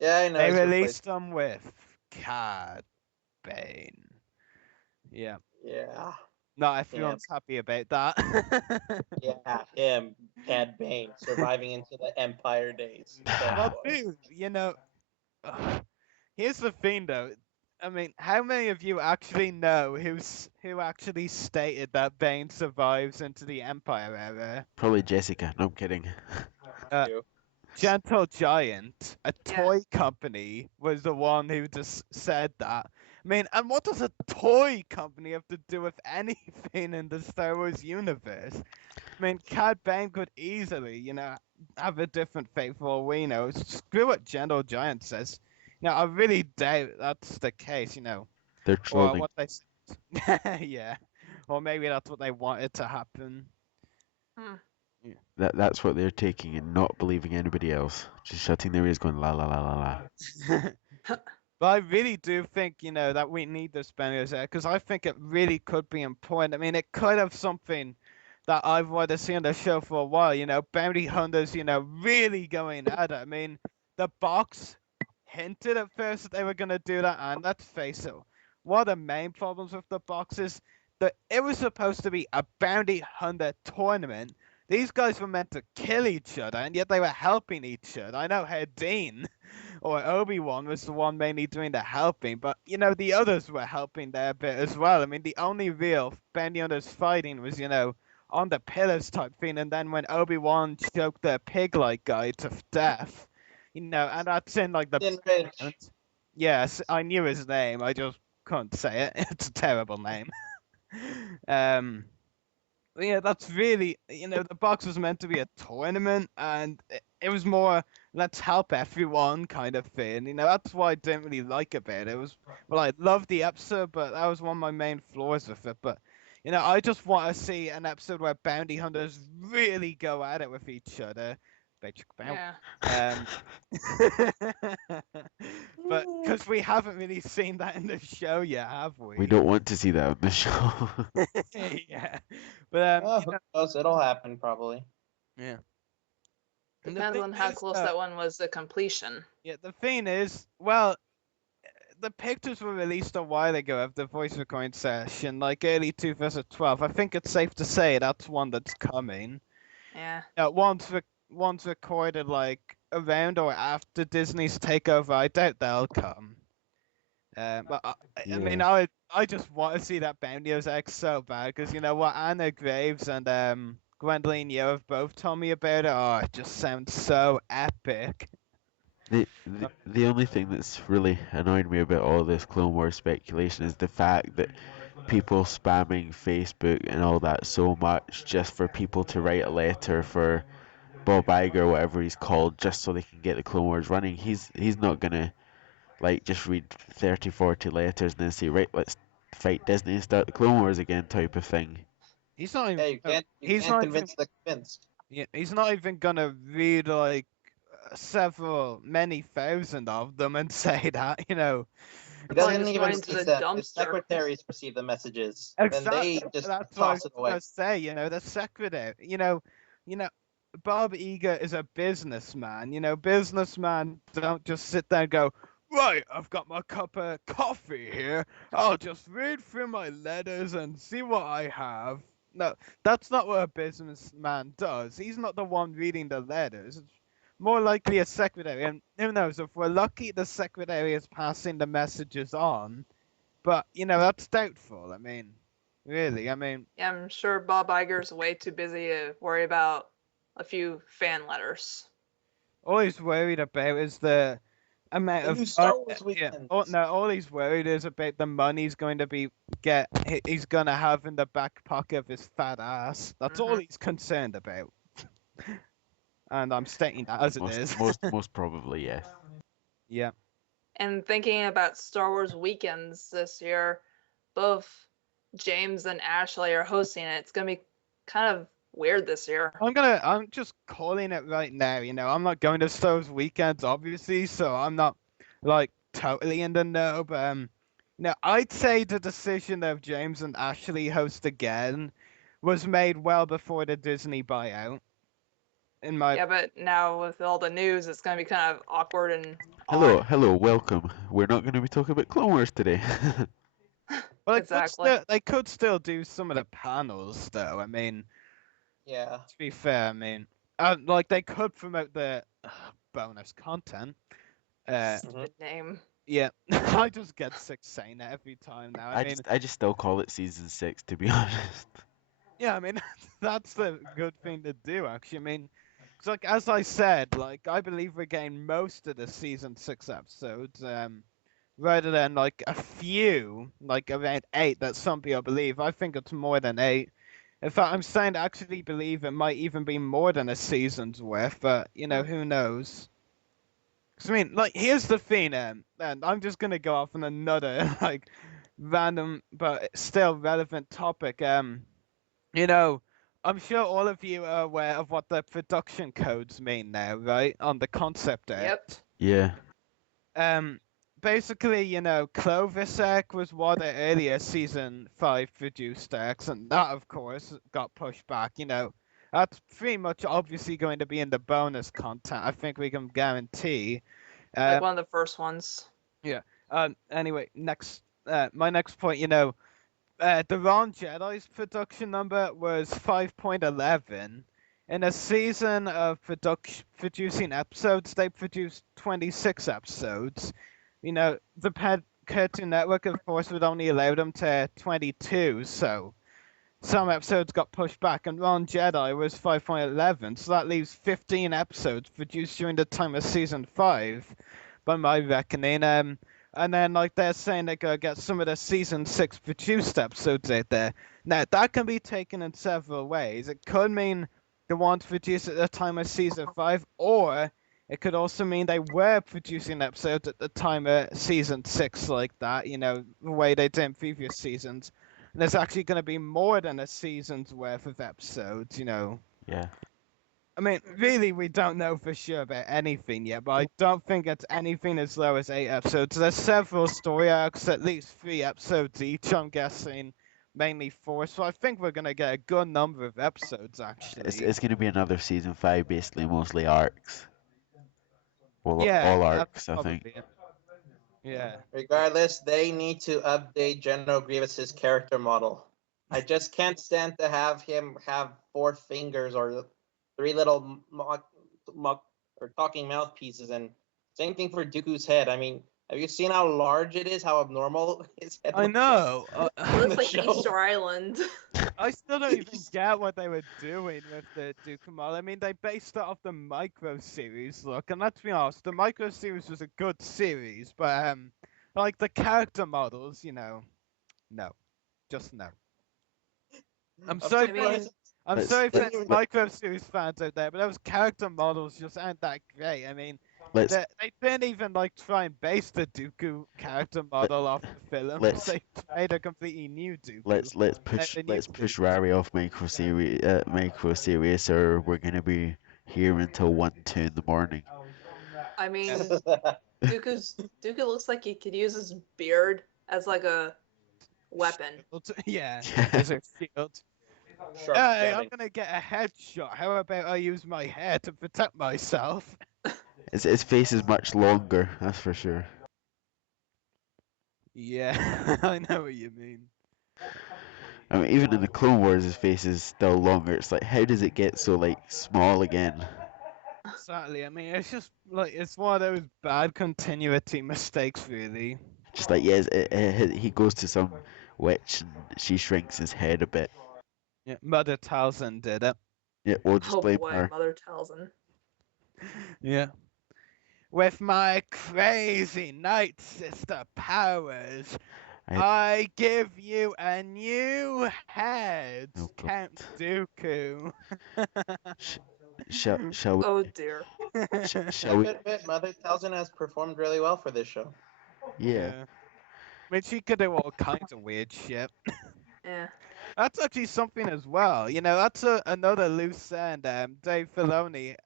Yeah, I know. They he's released him with Cad Bane. Yeah. Yeah. No, everyone's happy about that. Yeah, him, Cad Bane, surviving into the Empire days. Well, dude, here's the thing, though. I mean, how many of you actually know who actually stated that Bane survives into the Empire era? Probably Jessica. No, I'm kidding. Gentle Giant, a toy company, was the one who just said that. I mean, and what does a toy company have to do with anything in the Star Wars universe? I mean, Cad Bane could easily, have a different fate for all we know. Screw what Gentle Giant says. I really doubt that's the case, They're Or trolling. what they yeah. Or maybe that's what they wanted to happen. That's what they're taking and not believing anybody else. Just shutting their ears, going la la la la la. But I really do think, that we need the Spaniards there because I think it really could be important. I mean, it could have something that I've wanted to see on the show for a while, bounty hunters, really going at it. I mean, the box hinted at first that they were going to do that, and let's face it, one of the main problems with the box is that it was supposed to be a bounty hunter tournament. These guys were meant to kill each other, and yet they were helping each other. I know Dean or Obi-Wan was the one mainly doing the helping, but, the others were helping there a bit as well. I mean, the only real bounty hunters fighting was, on the pillars type thing, and then when Obi-Wan choked the pig-like guy to death, and that's in, like, the... Yes, I knew his name, I just couldn't say it. It's a terrible name. Yeah, that's really, the box was meant to be a tournament, and it was more, let's help everyone kind of thing. That's why I didn't really like about it. I loved the episode, but that was one of my main flaws with it. But, I just want to see an episode where bounty hunters really go at it with each other. Yeah. But because we haven't really seen that in the show yet, have we? We don't want to see that on the show. Yeah, but who knows? It'll happen probably. Yeah. Depends on how close that one was to completion. Yeah, the thing is, well, the pictures were released a while ago of the voice recording session, like early 2012. I think it's safe to say that's one that's coming. Yeah. Once recorded like around or after Disney's takeover, I doubt they'll come. But I mean, Yeah. I just want to see that Bounty X so bad because you know what, Anna Graves and Gwendolyn Yo have both told me about it. Oh, it just sounds so epic. The only thing that's really annoyed me about all this Clone Wars speculation is the fact that people spamming Facebook and all that so much just for people to write a letter for Bob Iger or whatever he's called just so they can get the Clone Wars running. He's not gonna like just read 30, 40 letters and then say, right, let's fight Disney and start the Clone Wars again type of thing. He's not Yeah, even. you can't convince the convinced. Yeah, he's not even gonna read like many thousand of them and say that, you know. He Probably doesn't just even going to see the them. His dumpster. secretaries receive the messages, Exactly. and they just That's what I toss was it away. gonna say. You know, the secretary. You know, Bob Iger is a businessman. You know, businessmen don't just sit there and go, right, I've got my cup of coffee here. I'll just read through my letters and see what I have. No, that's not what a businessman does. He's not the one reading the letters. It's more likely a secretary. And who knows, if we're lucky, the secretary is passing the messages on. But, you know, that's doubtful. I mean, really, I mean, Yeah, I'm sure Bob Iger's way too busy to worry about a few fan letters. all he's worried about is the amount The of new Star Wars yeah. weekends. All he's worried is about the money he's going to he's gonna have in the back pocket of his fat ass. That's all he's concerned about. And I'm stating that as it is. Most probably, yes. Yeah. And thinking about Star Wars weekends this year, both James and Ashley are hosting it. It's gonna be kind of weird this year. I'm just calling it right now, you know. I'm not going to those weekends, obviously, so I'm not like totally in the know, but I'd say the decision of James and Ashley host again was made well before the Disney buyout. Yeah, but now with all the news, it's gonna be kind of awkward and Hello, welcome. We're not going to be talking about Clone Wars today. Well, exactly. They could still do some of the panels, though. I mean, Yeah. to be fair, I mean, like they could promote the bonus content. Stupid name. Yeah, I just get sick saying it every time now. I mean, I just still call it season 6 to be honest. yeah, I mean that's the good thing to do, actually. I mean, 'cause, like as I said, like I believe we're getting most of the season 6 episodes, rather than like a few, like around 8 that some people believe. I think it's more than 8. In fact, I'm starting to actually believe it might even be more than a season's worth, but you know, who knows? 'Cause, I mean, like, here's the thing, and I'm just gonna go off on another like random but still relevant topic. You know, I'm sure all of you are aware of what the production codes mean now, right? On the concept art. Yep. Yeah. Basically, you know, Clovis arc was one of the earlier season 5 produced arcs, and that, of course, got pushed back. You know, that's pretty much obviously going to be in the bonus content. I think we can guarantee. Like one of the first ones. Yeah. Anyway, my next point. You know, the Wrong Jedi's production number was 5.11. In a season of producing episodes, they produced 26 episodes. You know, the Cartoon Network, of course, would only allow them to 22, so some episodes got pushed back, and Wrong Jedi was 5.11, so that leaves 15 episodes produced during the time of season 5, by my reckoning. And then, like, they're saying they're going to get some of the season 6 produced episodes out there. Now, that can be taken in several ways. It could mean the ones produced at the time of season 5, or it could also mean they were producing episodes at the time of season 6 like that, you know, the way they did in previous seasons. And there's actually going to be more than a season's worth of episodes, you know. Yeah. I mean, really, we don't know for sure about anything yet, but I don't think it's anything as low as 8 episodes. There's several story arcs, at least 3 episodes each, I'm guessing. Mainly 4, so I think we're going to get a good number of episodes, actually. It's going to be another season 5, basically, mostly arcs. Well, Yeah, all that's arcs, I think. probably it. Yeah. Regardless, they need to update General Grievous's character model. I just can't stand to have him have 4 fingers or 3 little or talking mouthpieces, and same thing for Dooku's head. I mean, have you seen how large it is? How abnormal his head I looks know. It looks the like show. Easter Island. I still don't even get what they were doing with the Dooku model. I mean, they based it off the Micro series look, and let's be honest, the Micro series was a good series, but like the character models, no, just no. I'm sorry for surprised- I'm Let's sorry for let's any let, Micro series fans out there, but those character models just aren't that great. I mean, let's they didn't even like try and base the Dooku character model off the films. let's They made a completely new Dooku. let's The new let's push Dooku. Rari off micro series, or we're gonna be here until 1, 2 in the morning. I mean, Dooku looks like he could use his beard as like a weapon. Yeah, Yeah. as a shield. Sharp Hey, I'm stabbing. gonna get a headshot. How about I use my hair to protect myself? His face is much longer, that's for sure. Yeah, I know what you mean. I mean, even in the Clone Wars, his face is still longer. It's like, how does it get so like small again? Exactly. I mean, it's just like it's one of those bad continuity mistakes, really. Just like, yes, he goes to some witch and she shrinks his head a bit. Yeah, Mother Talzin did it. Yeah, we'll just Oh blame boy, her. Mother Talzin. Yeah. With my crazy Night Sister powers, I give you a new head, Oh, God. Count Dooku. Shall we? Oh dear. Shall I we? could admit, Mother Talzin has performed really well for this show. Yeah. I mean, she could do all kinds of weird shit. Yeah. That's actually something as well. That's another loose end. Dave Filoni,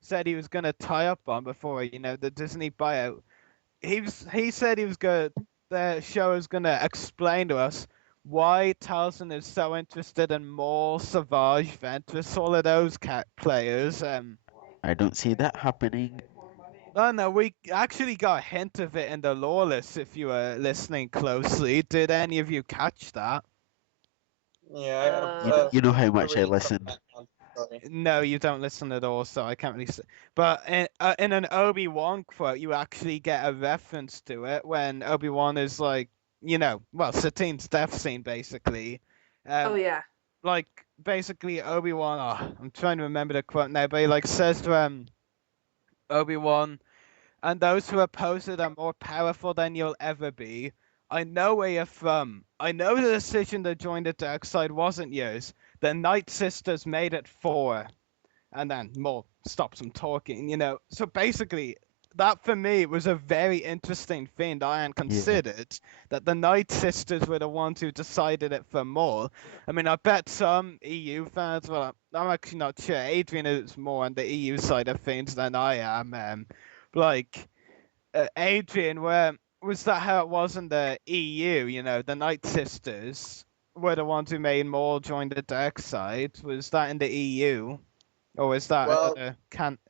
said he was gonna tie up on before, the Disney buyout. He said the show is gonna explain to us why Talzin is so interested in more Savage Ventress, all of those cat players. I don't see that happening. Oh no, we actually got a hint of it in the Lawless. If you were listening closely, did any of you catch that? Yeah, You know how much I reading some listen. background story. No, you don't listen at all, so I can't really say. But in an Obi-Wan quote, you actually get a reference to it when Obi-Wan is like, Satine's death scene, basically. Oh yeah. Like, basically, Obi-Wan, I'm trying to remember the quote now, but he, like, says to Obi-Wan, and those who oppose it are more powerful than you'll ever be. I know where you're from. I know the decision to join the dark side wasn't yours. The Night Sisters made it for. And then Maul stops him talking, So basically, that for me was a very interesting thing that I hadn't considered. That the Night Sisters were the ones who decided it for Maul. I mean, I bet some EU fans, well, I'm actually not sure. Adrian is more on the EU side of things than I am. Like, Adrian, was that how it was in the EU? The Night Sisters were the ones who made Maul join the dark side. Was that in the EU? Or is that Well,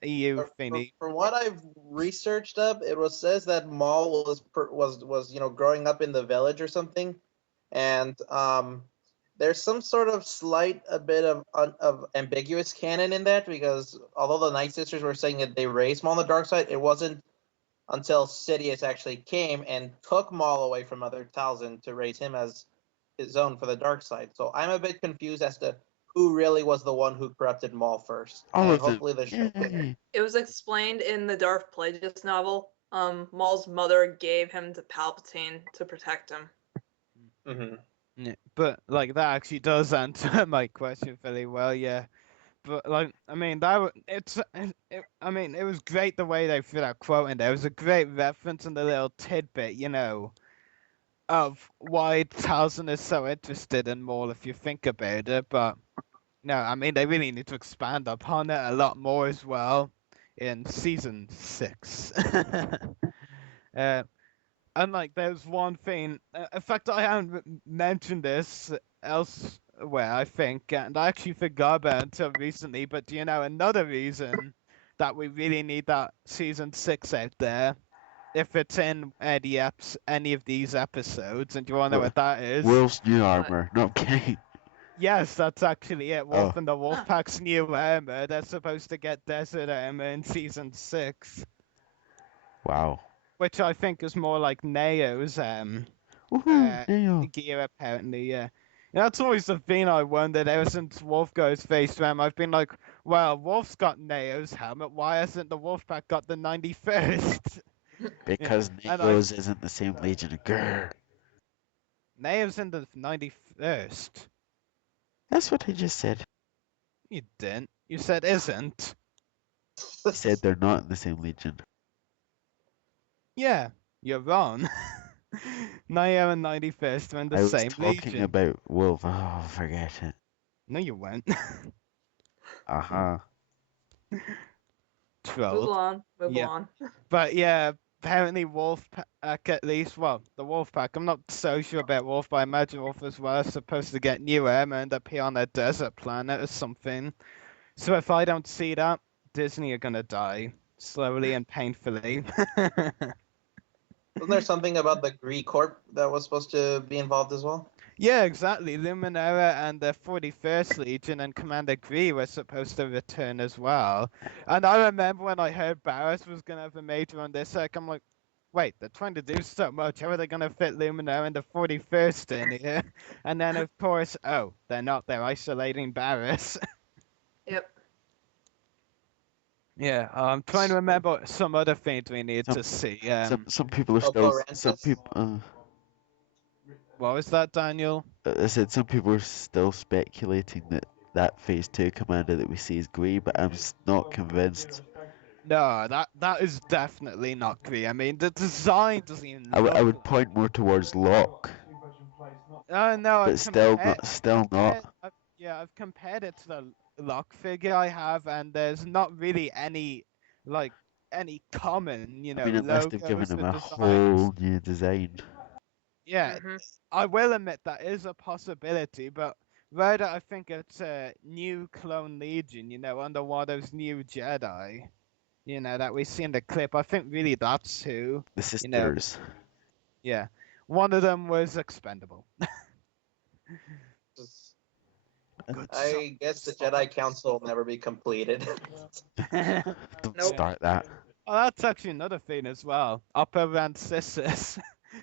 EU thingy? From what I've researched up, says that Maul was growing up in the village or something, and there's some sort of a bit of ambiguous canon in that, because although the Night Sisters were saying that they raised Maul on the dark side, it wasn't until Sidious actually came and took Maul away from Mother Talzin to raise him as his own for the dark side. So I'm a bit confused as to who really was the one who corrupted Maul first. All and of them. hopefully the show. It was explained in the Darth Plagueis novel. Maul's mother gave him to Palpatine to protect him. Mm-hmm. Yeah, but like that actually does answer my question fairly well, yeah. But like, I mean, it was great the way they threw that quote in there. It was a great reference and a little tidbit, of why Talzin is so interested in Maul if you think about it. But no, I mean, they really need to expand upon it a lot more as well in season 6. And like, there's one thing. In fact, I haven't mentioned this elsewhere, I think, and I actually forgot about it until recently. But another reason that we really need that season 6 out there if it's in any of these episodes, and you want to know what that is? Wolf's new armor. No, I'm kidding. Yes, that's actually it. Wolf Oh. and the Wolfpack's new armor. They're supposed to get desert armor in season 6, Wow. which I think is more like Neo's Woohoo, Neo. gear, apparently. Yeah. That's always the thing I wondered ever since Wolf goes face ram. I've been like, well, Wolf's got Neo's helmet. Why hasn't the Wolfpack got the 91st? Because Neo's isn't the same Legion. Grr. Neo's in the 91st. That's what I just said. You didn't. You said isn't. I said they're not in the same Legion. Yeah, you're wrong. Neo and 91st are in the I same was talking Legion. about Wolf. Oh, forget it. No, you weren't. Uh-huh. Troll. Move on. But yeah, apparently Wolfpack at least, well, the Wolfpack, I'm not so sure about Wolf, but I imagine Wolf as well is supposed to get new armor and appear on a desert planet or something. So if I don't see that, Disney are gonna die. Slowly and painfully. Wasn't there something about the Greek Corp that was supposed to be involved as well? Yeah, exactly. Luminera and the 41st Legion and Commander Gree were supposed to return as well. And I remember when I heard Barris was going to have a major on this arc, I'm like, wait, they're trying to do so much. How are they going to fit Luminera and the 41st in here? And then, of course, oh, they're not. They're isolating Barris. Yep. Yeah, I'm trying to remember some other things we need to see. Some people are still... What was that, Daniel? I said some people are still speculating that Phase 2 commander that we see is Grey, but I'm not convinced. No, that is definitely not Grey. I mean, the design doesn't even I would point more towards Locke. Oh no, but still not. I've compared it to the Locke figure I have, and there's not really any common, I mean, unless they've given him a whole new design. Yeah, I will admit that is a possibility, but rather I think it's a new clone Legion, under Watto's new Jedi, that we see in the clip. I think really that's who. The sisters. Yeah, one of them was expendable. I guess the Jedi Council will never be completed. Don't start that. Oh, that's actually another thing as well. Upper Rancisis.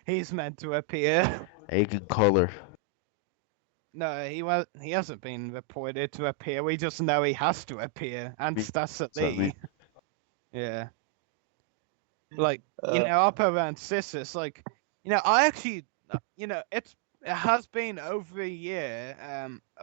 He's meant to appear. Aegon Collar. No, he hasn't been reported to appear. We just know he has to appear. And Stassi. Yeah. Like, Upper Rancisis, like, I actually, it has been over a year,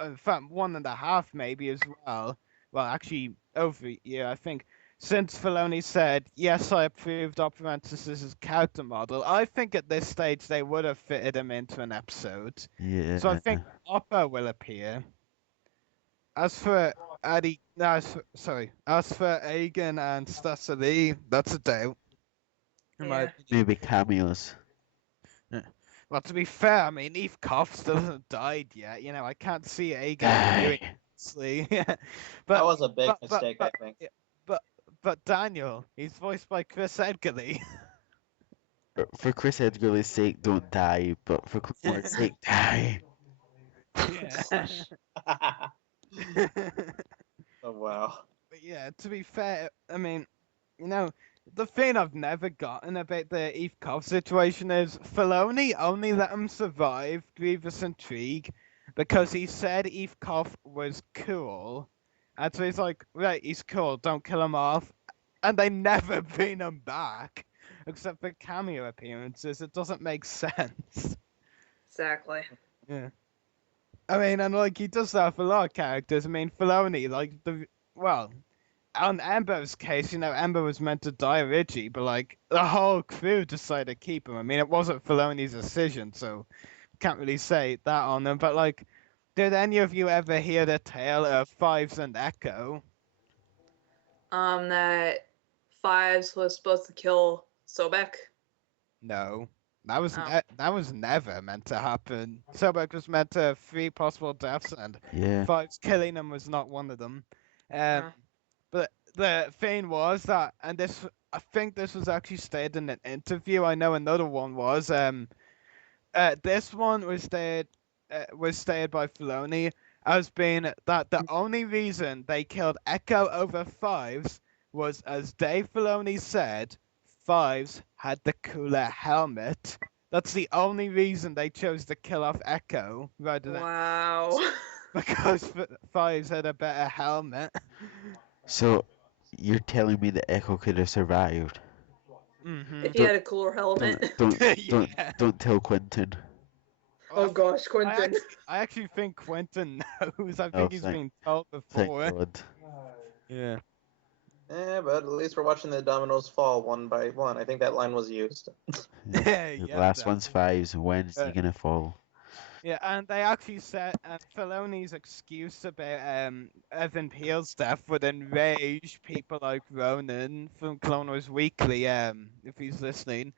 in fact, 1.5 maybe as well. Well, actually, over a year, I think. Since Filoni said, yes, I approved Operantis' character model, I think at this stage they would have fitted him into an episode. Yeah. So I think Oppa will appear. As for Aegon and Stassi, that's a doubt. Yeah. Maybe cameos. Well, to be fair, I mean, Eve Koff still hasn't died yet. I can't see Aegon doing it. That was a big mistake, I think. But Daniel, he's voiced by Chris Edgerly. For Chris Edgerly's sake, don't die, but for Clifford's sake, die. Yeah. Oh, wow. But yeah, to be fair, I mean, the thing I've never gotten about the Eve Koff situation is Filoni only let him survive Grievous Intrigue because he said Eve Koff was cool. And so he's like, right, he's cool, don't kill him off. And they never bring him back, except for cameo appearances. It doesn't make sense. Exactly. Yeah. I mean, and like, he does that for a lot of characters. I mean, Filoni, like, on Amber's case, Amber was meant to die originally, but like, the whole crew decided to keep him. I mean, it wasn't Filoni's decision, so can't really say that on them, but like, did any of you ever hear the tale of Fives and Echo? That Fives was supposed to kill Sobek. No, that was never meant to happen. Sobek was meant to have 3 possible deaths, and Fives killing him was not one of them. But the thing was that, and this I think this was actually stated in an interview. I know another one was. This one was stated by Filoni as being that the only reason they killed Echo over Fives was, as Dave Filoni said, Fives had the cooler helmet. That's the only reason they chose to kill off Echo rather than Wow. because Fives had a better helmet. So, you're telling me that Echo could have survived? If he Don't- had a cooler helmet. Don't Yeah. don't tell Quentin. Oh gosh, Quentin. I actually think Quentin knows. I Oh, think he's thank- been told Thank before. God. Yeah. But at least we're watching the dominoes fall one by one. I think that line was used. Yeah, The yeah. last one's Fives. When's he Uh, gonna fall? Yeah, and they actually said Filoni's excuse about Evan Peele's death would enrage people like Ronan from Clone Wars Weekly, if he's listening.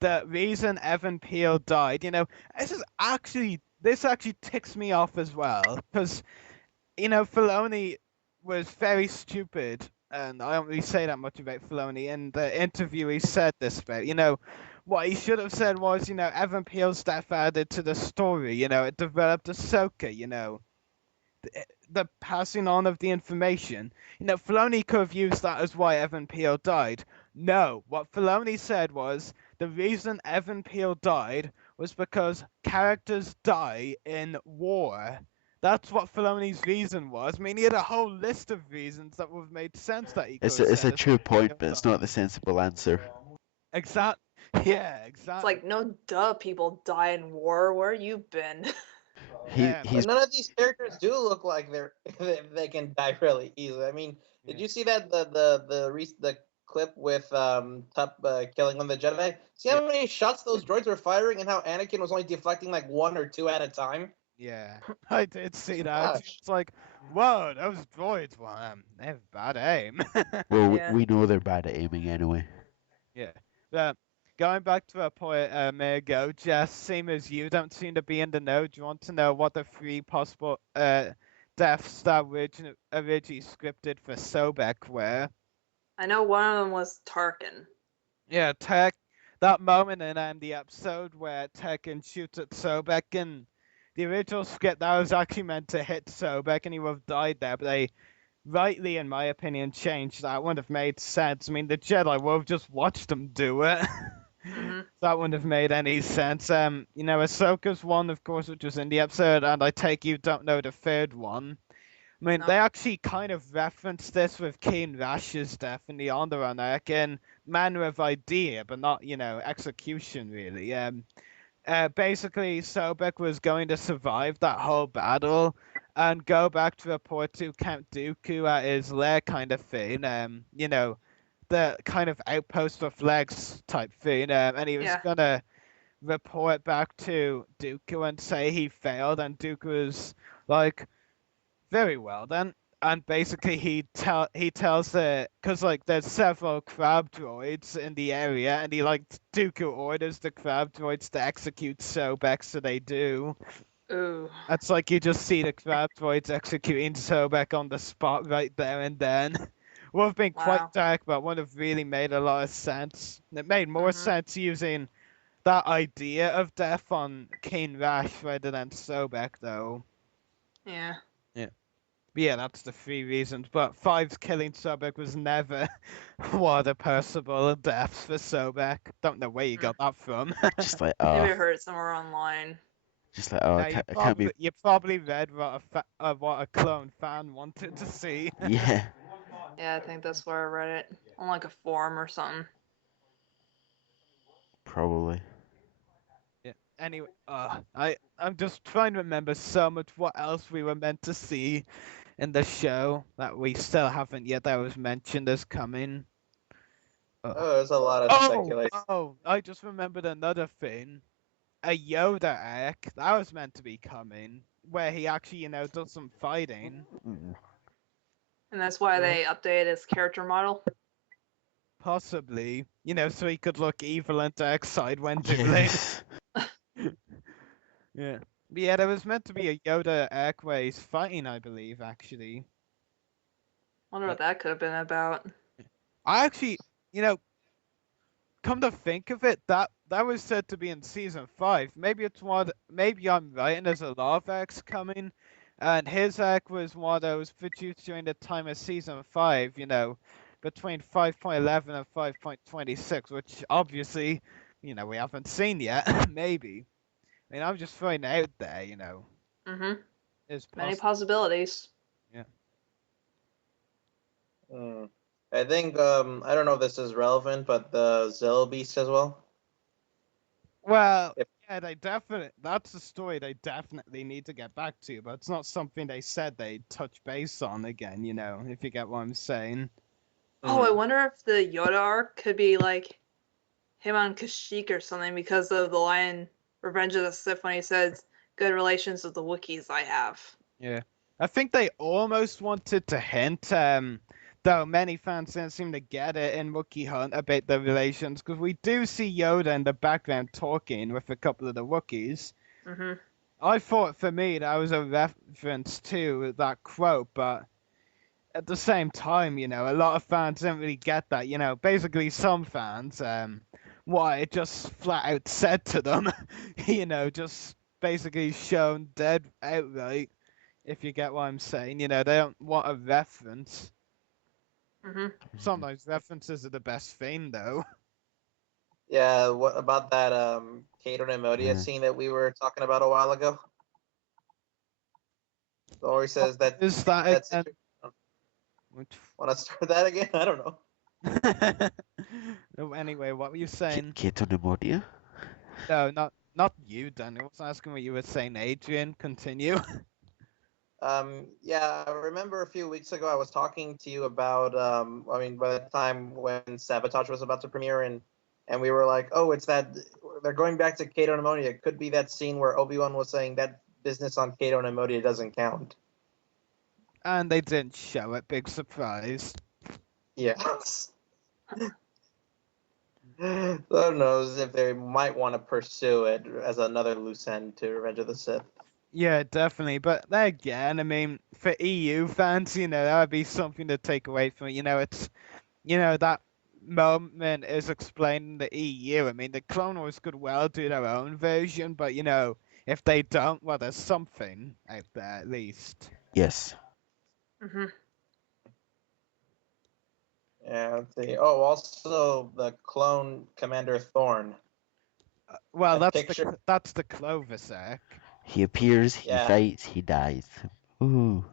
The reason Evan Peele died, this actually ticks me off as well, because Filoni was very stupid, and I don't really say that much about Filoni. In the interview, he said this about, what he should have said was, Evan Peele's death added to the story, it developed Ahsoka, the passing on of the information. Filoni could have used that as why Evan Peele died. No, what Filoni said was, the reason Evan Peele died was because characters die in war. That's what Filoni's reason was. I mean, he had a whole list of reasons that would have made sense that he could It's have a said. true point, but it's not the sensible answer. Exact. Yeah, exactly. It's like, no duh, people die in war. Where you been? He's None of these characters do look like they can die really easily. I mean, did you see that the clip with Tup killing one of the Jedi? See how many shots those droids were firing and how Anakin was only deflecting like one or two at a time? Yeah, I did see that. Gosh. It's like, whoa, those droids, well, they have bad aim. well, Yeah. we know they're bad at aiming anyway. Yeah. Going back to a point a minute ago, Jess, same as you, don't seem to be in the know. Do you want to know what the 3 possible deaths that originally scripted for Sobek were? I know one of them was Tarkin. Yeah, Tech. That moment in the episode where Tekken shoots at Sobek in the original script, that was actually meant to hit Sobek and he would have died there, but they rightly, in my opinion, changed that. Wouldn't have made sense. I mean, the Jedi would have just watched them do it. That wouldn't have made any sense. Ahsoka's one, of course, which was in the episode, and I take you don't know the third one. I mean, they actually kind of referenced this with Keen Rash's death in the Onderon arc in manner of idea, but not, execution, really. Basically, Sobek was going to survive that whole battle and go back to report to Count Dooku at his lair kind of thing. The kind of outpost with legs type thing. And he was gonna report back to Dooku and say he failed, and Dooku was like, very well then. And basically he tells because like there's several crab droids in the area, and he Dooku orders the crab droids to execute Sobek, so they do. Ooh. It's like you just see the crab droids executing Sobek on the spot right there and then. Would have been quite dark, but would have really made a lot of sense. It made more sense using that idea of death on Keen Rash rather than Sobek, though. Yeah. But yeah, that's the 3 reasons. But Five's killing Sobek was never one of the possible deaths for Sobek. Don't know where you got that from. Just like, Maybe I oh, heard it somewhere online. just like, oh, Yeah, I can't be. you probably read what a clone fan wanted to see. Yeah. Yeah, I think that's where I read it. On like a forum or something. Probably. Yeah. Anyway, I'm just trying to remember so much what else we were meant to see in the show that we still haven't yet that was mentioned as coming. Oh, there's a lot of speculation. Oh, I just remembered another thing. A Yoda arc that was meant to be coming, where he actually, does some fighting. And that's why they updated his character model. Possibly, so he could look evil and dark-side when dueling. Yeah. But yeah, there was meant to be a Yoda arc where he's fighting, I believe, actually. Wonder what that could have been about. I actually, come to think of it, that was said to be in season 5. Maybe it's maybe I'm right, and there's a lot of arcs coming, and his arc was one that was produced during the time of season 5. Between 5.11 and 5.26, which obviously, we haven't seen yet. Maybe. I mean, I'm just throwing it out there. Mm-hmm. There's Many possibilities. Yeah. I think I don't know if this is relevant, but the Zell Beast as well. Well, yeah, that's the story they definitely need to get back to, but it's not something they said they'd touch base on again, if you get what I'm saying. Oh, I wonder if the Yoda arc could be like him on Kashyyyk or something because of the line Revenge of the Sith when he says, "Good relations with the Wookiees I have." Yeah. I think they almost wanted to hint, though many fans didn't seem to get it in Wookiee Hunt about the relations, because we do see Yoda in the background talking with a couple of the Wookiees. Mm-hmm. I thought for me that was a reference to that quote, but at the same time, a lot of fans didn't really get that. Basically some fans, what it just flat out said to them, just basically shown dead outright. If you get what I'm saying, they don't want a reference. Mm-hmm. Sometimes references are the best thing, though. Yeah, what about that Cato and Emodia scene that we were talking about a while ago? Or he says that is that that's again? Want to start that again? I don't know. No, anyway, what were you saying? Cato and Emodia? No, not you, Daniel. I was asking what you were saying, Adrian. Continue. Yeah, I remember a few weeks ago I was talking to you about, I mean, by the time when Sabotage was about to premiere, and we were like, oh, it's that, they're going back to Cato and Emodia. It could be that scene where Obi-Wan was saying that business on Cato and Emodia doesn't count. And they didn't show it. Big surprise. Yes. Who knows if they might want to pursue it as another loose end to Revenge of the Sith. Yeah, definitely. But then again, I mean, for EU fans, that would be something to take away from it. It's, that moment is explained in the EU. I mean, the Clone Wars could well do their own version, but, if they don't, well, there's something out there at least. Yes. Mm-hmm. Yeah, let's see. Oh, also the clone Commander Thorn. Well, that's the Clovis arc. He appears, he fights, he dies. Ooh.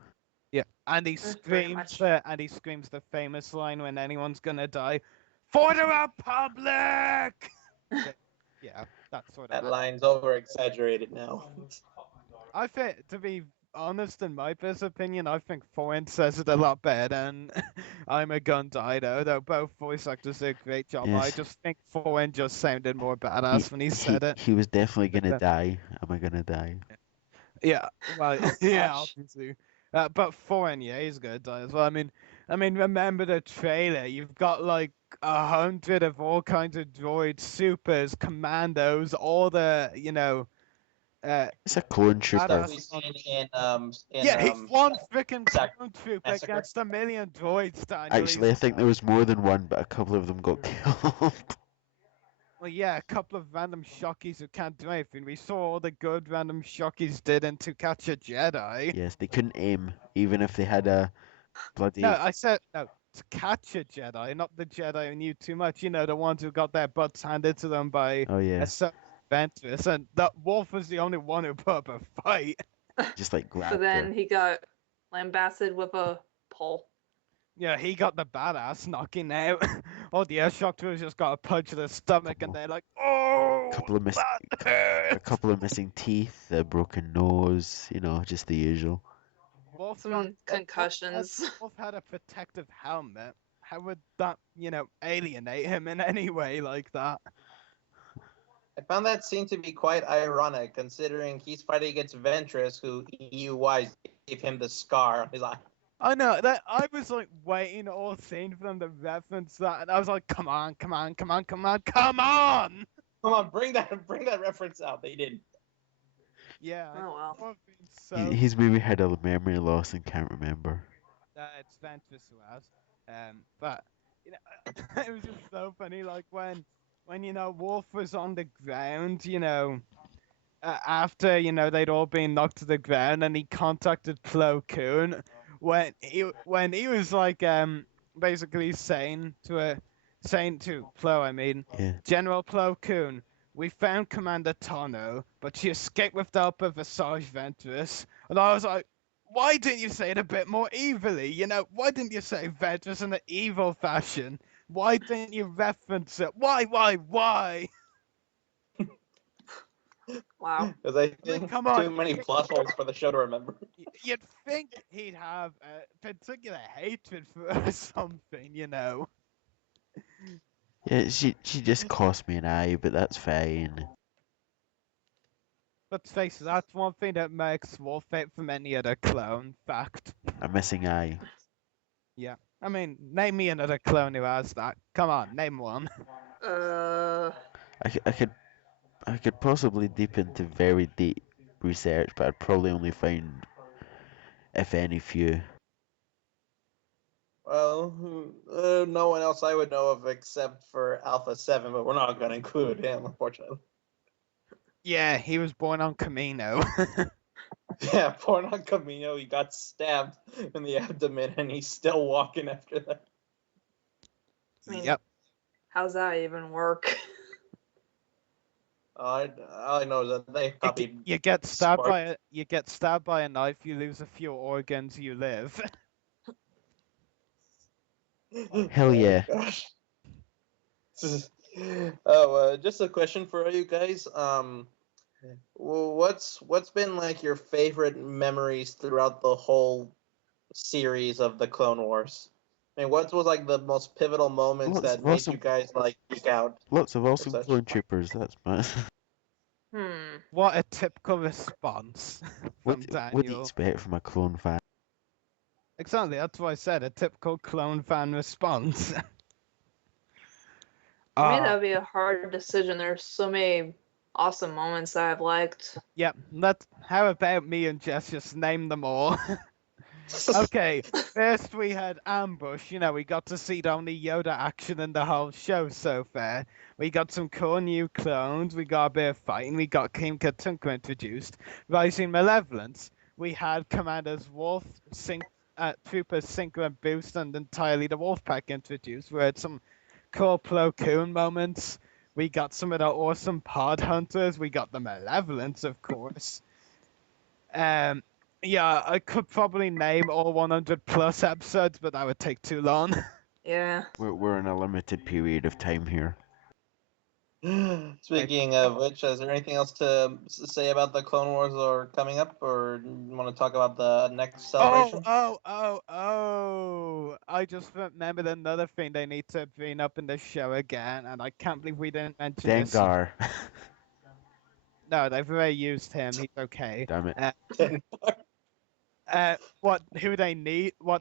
Yeah, and he screams the famous line when anyone's gonna die, "For the Republic!" Yeah, that's sort of. That line's over exaggerated now. I think, to be honest, in my best opinion, I think Foreign says it a lot better than I'm a gun Dido, though both voice actors did a great job. Yes. I just think Foreign just sounded more badass when he said it. He was definitely gonna die. Am I gonna die? Yeah, well, yeah, obviously. But Foreign, yeah, he's gonna die as well. I mean, remember the trailer? You've got like 100 of all kinds of droids, supers, commandos, all the, It's a clone trooper. Stuff we've seen he's one freaking clone trooper against a million droids, Daniel. Actually, I think there was more than one, but a couple of them got killed. Well, yeah, a couple of random shockies who can't do anything. We saw all the good random shockies did in To Catch a Jedi. Yes, they couldn't aim, even if they had a bloody... No, I said, no, To Catch a Jedi, not the Jedi who knew too much. The ones who got their butts handed to them by a certain Ventress. And that Wolf was the only one who put up a fight. Just like grabbed So then he got lambasted with a pole. Yeah, he got the badass knocking out. All the air shock troopers just got a punch to the stomach, and they're like, "Oh, a couple of missing teeth, a broken nose, just the usual. Some concussions. Wolf had a protective helmet. How would that, alienate him in any way like that? I found that scene to be quite ironic, considering he's fighting against Ventress, who EU-wise gave him the scar on his eye. I know that I was like waiting all scene for them to reference that, and I was like, "Come on, come on, come on, come on, come on!" Come on, bring that reference out. They didn't. Yeah. Oh well. He's maybe had a memory loss and can't remember. It's Ventress who has. But it was just so funny, like when when Wolf was on the ground, after they'd all been knocked to the ground, and he contacted Plo Koon when he was like basically saying to Plo, I mean, Yeah. General Plo Koon, we found Commander Tono, but she escaped with the help of Visage Ventress. And I was like, why didn't you say it a bit more evilly? Why didn't you say Ventress in an evil fashion? Why didn't you reference it? Why? Wow. Because I think come on. too many plot holes for the show to remember. You'd think he'd have a particular hatred for her or something, Yeah, she just cost me an eye, but that's fine. Let's face it, that's one thing that makes Wolf out from any other clone. Fact. A missing eye. Yeah. I mean, name me another clone who has that. Come on, name one. I could possibly deep into very deep research, but I'd probably only find, if any, few. Well, no one else I would know of except for Alpha 7, but we're not going to include him, unfortunately. Yeah, he was born on Camino. Yeah, born on Camino, he got stabbed in the abdomen, and he's still walking after that. I mean, Yep. how's that even work? All I know is that they copied. You get stabbed Spark. by a knife, you lose a few organs, you live. Hell yeah. Gosh. Just a question for you guys. What's been like your favorite memories throughout the whole series of the Clone Wars? I mean, what was like the most pivotal moments that made you guys like geek out? Lots of awesome such? clone troopers. That's my. What a typical response from What do you Daniel. expect from a clone fan? Exactly, that's what I said. A typical clone fan response. I mean, that would be a hard decision. There's so many awesome moments that I've liked. Yep. How about me and Jess just name them all? Okay, first we had Ambush. We got to see the only Yoda action in the whole show so far. We got some cool new clones. We got a bit of fighting. We got King Katunka introduced. Rising Malevolence. We had Commanders Wolf, Troopers Synchro and Boost, and entirely the Wolf Pack introduced. We had some cool Plo Koon moments. We got some of the awesome Pod Hunters. We got the Malevolence, of course. Yeah, I could probably name all 100 plus episodes, but that would take too long. Yeah. We're in a limited period of time here. Speaking of which, is there anything else to say about the Clone Wars or coming up, or you want to talk about the next celebration? Oh! I just remembered another thing they need to bring up in the show again, and I can't believe we didn't mention this. Dengar. No, they've already used him. He's okay. Damn it. What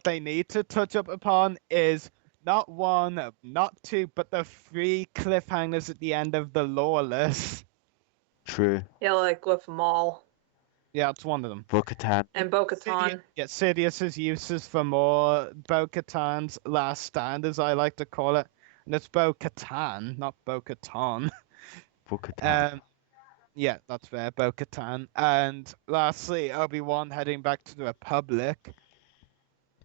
they need to touch up upon is not one, not two, but the 3 cliffhangers at the end of the Lawless. True. Yeah, like with Maul. Yeah, it's one of them. Bo-Katan. And Bo-Katan. Yeah, Sidious's uses for more Bo-Katan's last stand, as I like to call it. And it's Bo-Katan, not Bo-Katan. Bo-Katan. Yeah, that's fair, Bo-Katan. And lastly, Obi-Wan heading back to the Republic.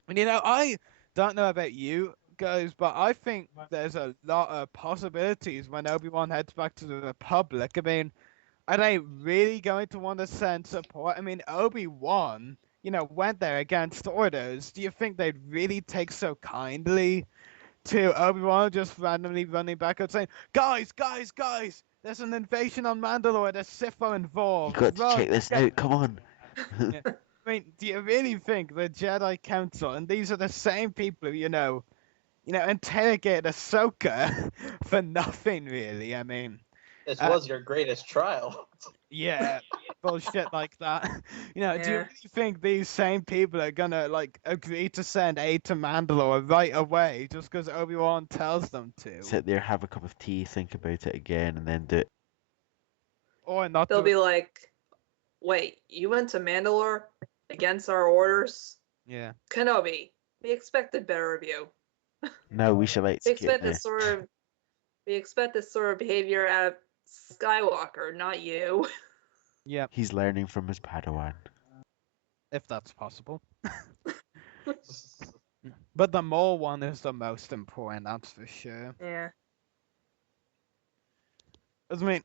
And I don't know about you guys, but I think there's a lot of possibilities when Obi-Wan heads back to the Republic. I mean, are they really going to want to send support? I mean, Obi-Wan, went there against orders. Do you think they'd really take so kindly to Obi-Wan just randomly running back and saying, guys, there's an invasion on Mandalore, there's Sith are involved. You got to check this out, come on. Yeah. I mean, do you really think the Jedi Council, and these are the same people who, interrogate Ahsoka for nothing, really? I mean... This was your greatest trial. Yeah, bullshit like that. Do you Yeah. really think these same people are gonna, agree to send aid to Mandalore right away just because Obi-Wan tells them to? Sit there, have a cup of tea, think about it again, and then do it. Or not They'll do be it. like, wait, you went to Mandalore against our orders? Yeah. Kenobi, we expected better of you. No, we shall We execute expected now. sort of We expect this sort of behavior out of Skywalker, not you. Yep, He's learning from his Padawan. if that's possible. But the mole one is the most important, that's for sure. Yeah. I mean,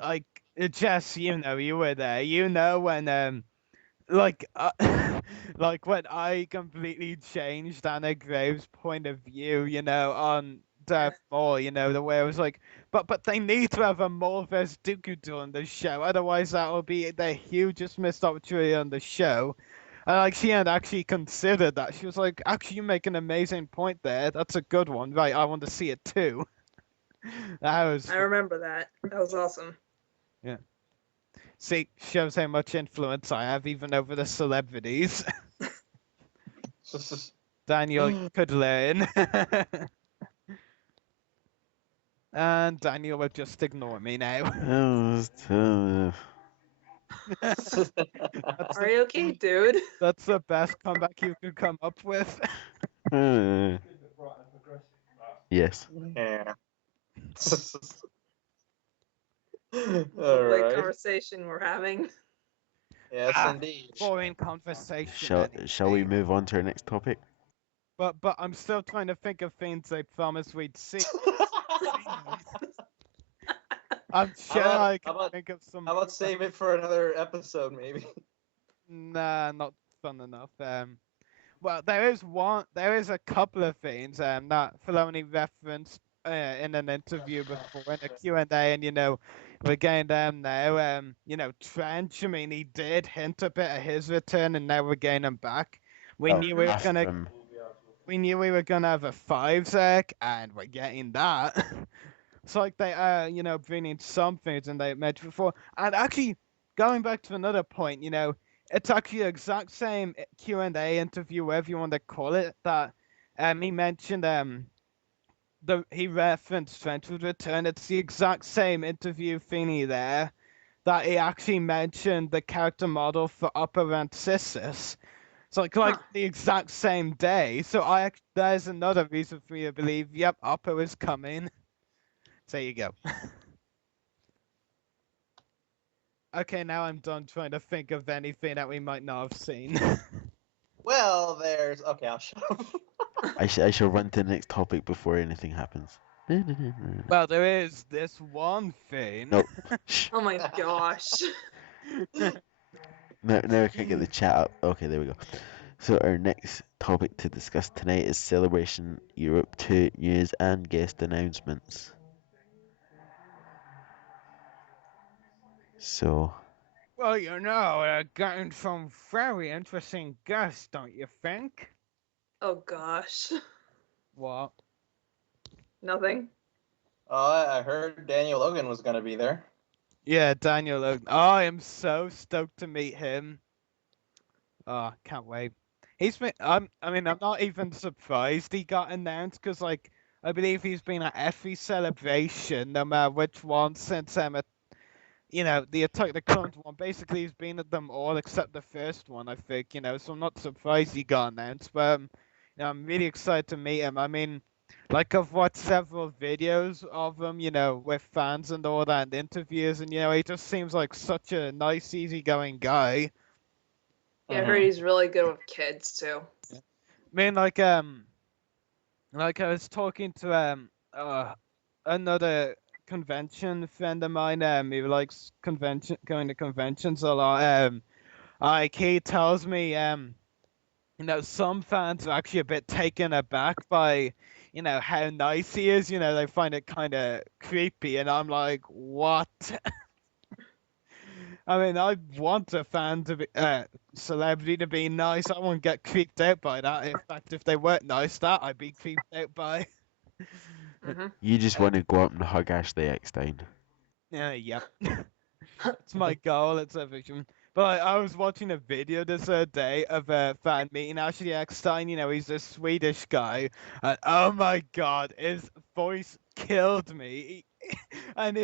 like, Jess, you were there. You know when, like, like when I completely changed Anna Graves' point of view, on Darth Maul, the way I was like, but they need to have a Maul versus Dooku duel on the show, otherwise that will be the hugest missed opportunity on the show. And like she had actually considered that. She was like, actually, you make an amazing point there. That's a good one. Right, I want to see it too. That was. I remember that. That was awesome. Yeah. See, shows how much influence I have even over the celebrities. Daniel, you could learn. And Daniel will just ignore me now. Are you okay, dude? That's the best comeback you could come up with. Yes. Yeah. Lovely Alright. conversation we're having. Yes, indeed. Boring conversation. Shall we move on to our next topic? But I'm still trying to think of things they promised we'd see. I'm sure I can think of some. How about save it for another episode, maybe? Nah, not fun enough. Well, there is a couple of things that Filoni referenced in an interview before, in a Q&A, and we're getting them now. Trench, I mean, he did hint a bit at his return, and now we're getting him back. We knew we were gonna have a 5 sec, and we're getting that. It's like they bringing some things and they mentioned before. And actually, going back to another point, it's actually the exact same Q&A interview, whatever you want to call it, that he mentioned he referenced Trench's return. It's the exact same interview thingy there that he actually mentioned the character model for Upper Rancisis. It's like the exact same day. So there's another reason for me to believe, yep, Upper is coming. There you go. Okay, now I'm done trying to think of anything that we might not have seen. Well, okay, I'll shut up. I shall run to the next topic before anything happens. Well, there is this one thing. No. Oh my gosh. No, I can't get the chat up. Okay, there we go. So our next topic to discuss tonight is Celebration Europe 2 news and guest announcements. So. Well, we're getting some very interesting guests, don't you think? Oh gosh. What? Nothing. Oh, I heard Daniel Logan was gonna be there. Yeah, Daniel Logan. Oh, I am so stoked to meet him. Oh, can't wait. He's been. I'm not even surprised he got announced because, I believe he's been at every celebration, no matter which one, since the Attack of the Clones one. Basically, he's been at them all except the first one, I think. So I'm not surprised he got announced. But I'm really excited to meet him. I mean, I've watched several videos of him, with fans and all that, and interviews, and he just seems like such a nice, easygoing guy. Yeah, I heard he's really good with kids too. I mean, I was talking to another convention friend of mine, who likes going to conventions a lot. He tells me, some fans are actually a bit taken aback by, how nice he is. They find it kind of creepy, and I'm like, what? I mean, I want a fan to be celebrity to be nice. I won't get creeped out by that. In fact, if they weren't nice, that I'd be creeped out by. You just want to go up and hug Ashley Eckstein. Yep. It's my goal. It's a vision. But I was watching a video this day of a fan meeting Ashley Eckstein. He's a Swedish guy, and oh my god, his voice killed me. And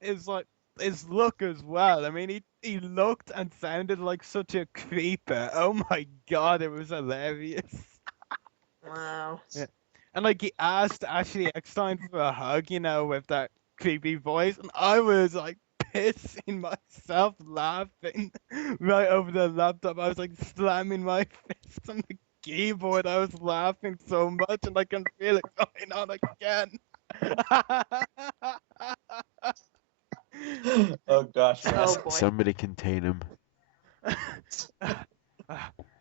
his look as well. I mean, he looked and sounded like such a creeper. Oh my god, it was hilarious. Wow. Yeah. and like he asked Ashley Eckstein for a hug, with that creepy voice, and I was like pissing myself laughing right over the laptop. I was like slamming my fist on the keyboard. I was laughing so much, and I can feel it going on again. Oh gosh, man. Oh boy. Somebody contain him.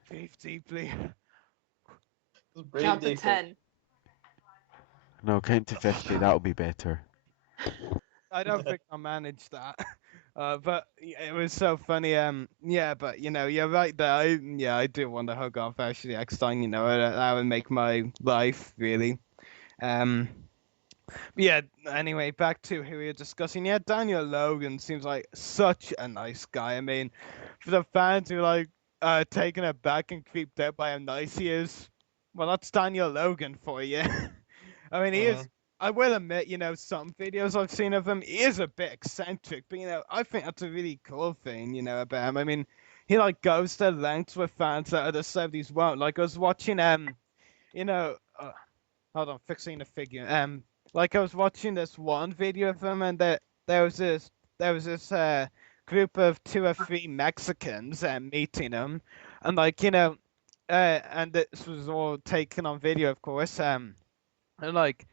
Breathe deeply. Just breathe Count to deeply. 10. No, count to 50. That'll be better. I don't think I'll manage that. But yeah, it was so funny. Yeah, but you're right there. I do want to hug off Ashley Eckstein. That would make my life really. Yeah. Anyway, back to who we were discussing. Yeah, Daniel Logan seems like such a nice guy. I mean, for the fans who like taken aback and creeped out by how nice he is, well, that's Daniel Logan for you. I mean, he is. I will admit, some videos I've seen of him, he is a bit eccentric, but I think that's a really cool thing, about him. I mean, he like goes to lengths with fans that other celebrities won't. Like I was watching, hold on, fixing a figure. Like I was watching this one video of him, and there was this group of 2 or 3 Mexicans meeting him, and like and this was all taken on video, of course. And like.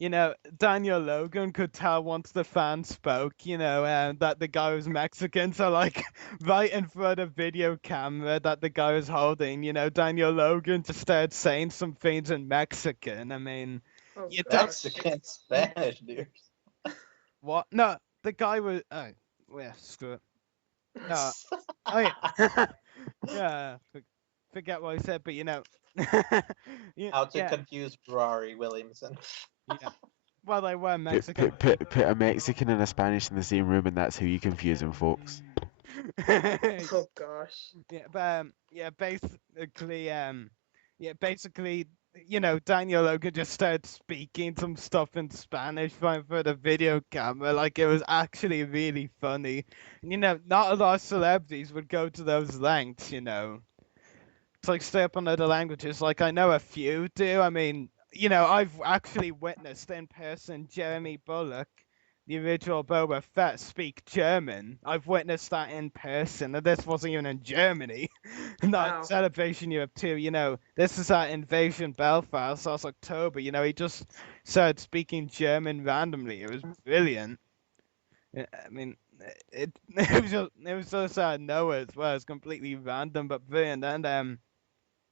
Daniel Logan could tell once the fan spoke, that the guy was Mexican. So, like, right in front of video camera that the guy was holding, Daniel Logan just started saying some things in Mexican. I mean, Oh, you gosh. don't. Mexican Spanish, dude. What? No, the guy was. Oh, yeah, screw it. No. Oh, yeah. Yeah, forget what I said, but How to yeah. confuse Ferrari Williamson. Yeah. Well, they were Put, Mexican. put, put a Mexican and a Spanish in the same room, and that's how you confuse them, folks. Oh gosh. Yeah, but basically, Daniel Logan just started speaking some stuff in Spanish right for the video camera. Like it was actually really funny. And, not a lot of celebrities would go to those lengths. To like stay up on other languages. Like I know a few do. I mean, I've actually witnessed in person Jeremy Bullock, the original Boba Fett, speak German. I've witnessed that in person, and this wasn't even in Germany. Not Wow. Celebration Europe 2, this is at Invasion Belfast last October. He just started speaking German randomly. It was brilliant. I mean, it was just out of nowhere as well. It's completely random but brilliant. And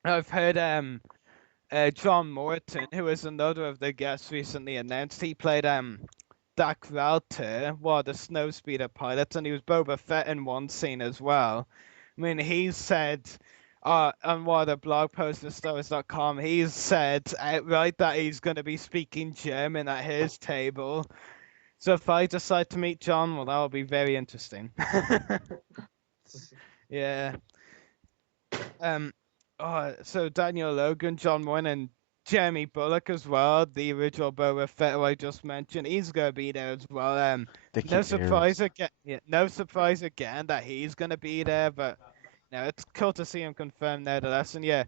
I've heard John Morton, who is another of the guests recently announced, he played Dak Ralter, one of the Snowspeeder pilots, and he was Boba Fett in one scene as well. I mean, he said on one of the blog posts at StarWars.com, he's said outright that he's going to be speaking German at his table. So if I decide to meet John, well, that will be very interesting. Yeah. So Daniel Logan, John Moyne, and Jeremy Bullock as well, the original Boba Fett who I just mentioned, he's gonna be there as well. No surprise again. Yeah, no surprise again that he's gonna be there, but it's cool to see him confirmed nevertheless. And yeah,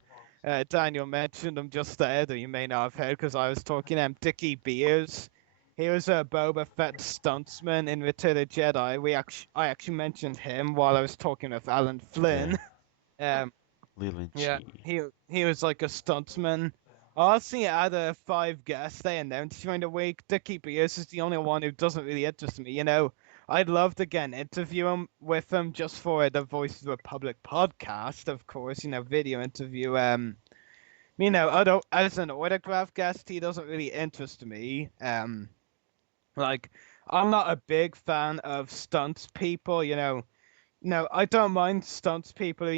Daniel mentioned him just there that you may not have heard because I was talking. Dickie Beers, he was a Boba Fett stuntsman in Return of the Jedi. I actually mentioned him while I was talking with Alan Flynn. Leland Yeah, Chi. he was like a stuntsman. Honestly, out of 5 guests they announced during the week, Dickie Beers is the only one who doesn't really interest me. I'd love to get an interview with him just for the Voice of the Republic podcast, of course. Video interview. As an autograph guest, he doesn't really interest me. Like, I'm not a big fan of stunts people. I don't mind stunts people.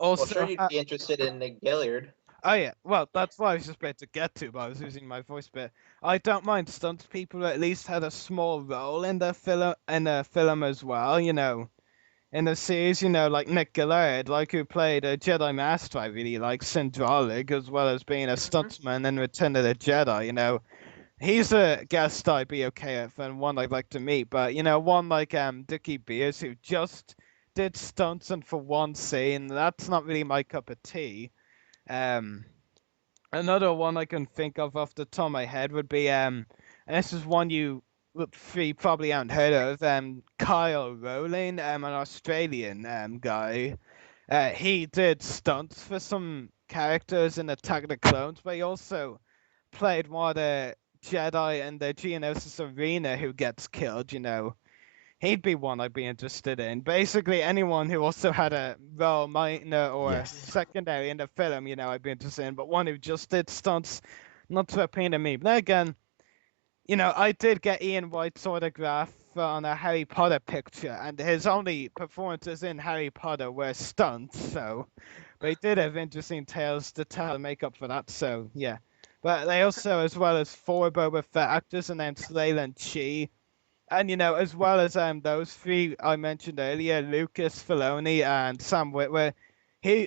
Also, Well, sure, you'd be interested in Nick Gilliard. Oh yeah, well that's what I was just about to get to, but I was losing my voice bit. I don't mind stunts people who at least had a small role in the film as well. In the series, like Nick Gillard, like who played a Jedi Master. I really like Syndralig, as well as being a stuntman in Return of the Jedi. He's a guest I'd be okay with and one I'd like to meet. But one like Dickie Beers who just did stunts and for one scene, that's not really my cup of tea. Another one I can think of off the top of my head would be and this is one you three probably haven't heard of, Kyle Rowling, an Australian guy. He did stunts for some characters in Attack of the Clones, but he also played one of the Jedi in the Geonosis arena who gets killed, you know. He'd be one I'd be interested in. Basically, anyone who also had a role, minor or Yes. secondary in the film, you know, I'd be interested in. But one who just did stunts, not to appeal to me. But then again, you know, I did get Ian White's autograph on a Harry Potter picture, and his only performances in Harry Potter were stunts. So, but he did have interesting tales to tell to make up for that. So, yeah. But they also, as well as 4 Boba Fett actors, announced Leyland Chi. And you know, as well as those 3 I mentioned earlier, Lucas, Filoni, and Sam Witwer,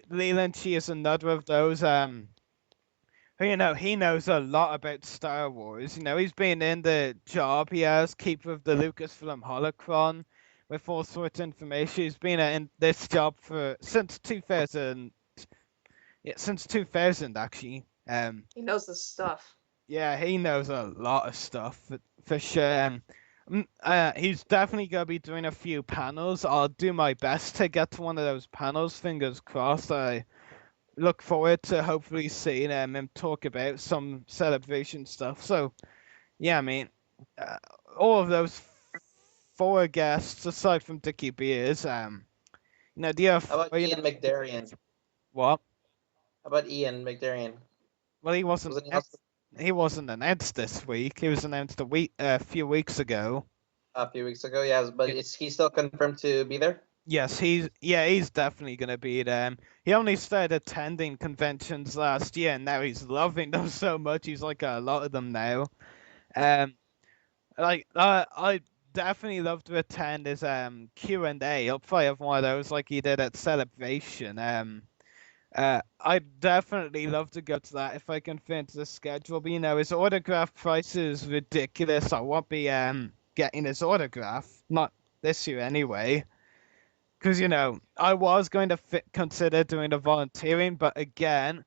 Leland Chi is another of those who, you know, he knows a lot about Star Wars. You know, he's been in the job he has, keeper of the Lucasfilm Holocron, with all sorts of information. He's been in this job since 2000. Yeah, since 2000 actually. He knows the stuff. Yeah, he knows a lot of stuff for sure. He's definitely gonna be doing a few panels. I'll do my best to get to one of those panels. Fingers crossed. I look forward to hopefully seeing him talk about some celebration stuff. So, yeah, I mean, all of those 4 guests aside from Dickie Beers, you know, the How about Ian McDarian? What? How about Ian McDarian? Well, he wasn't. Wasn't he also He wasn't announced this week. He was announced a few weeks ago. a few weeks ago? Yes, but is he still confirmed to be there? Yes, he's definitely gonna be there. He only started attending conventions last year, and now he's loving them so much. He's like a lot of them now. I definitely love to attend his Q&A. He'll probably have one of those like he did at Celebration. I'd definitely love to go to that if I can fit into the schedule. But you know, his autograph price is ridiculous. I won't be getting his autograph, not this year anyway. Because you know, I was going to consider doing the volunteering, but again,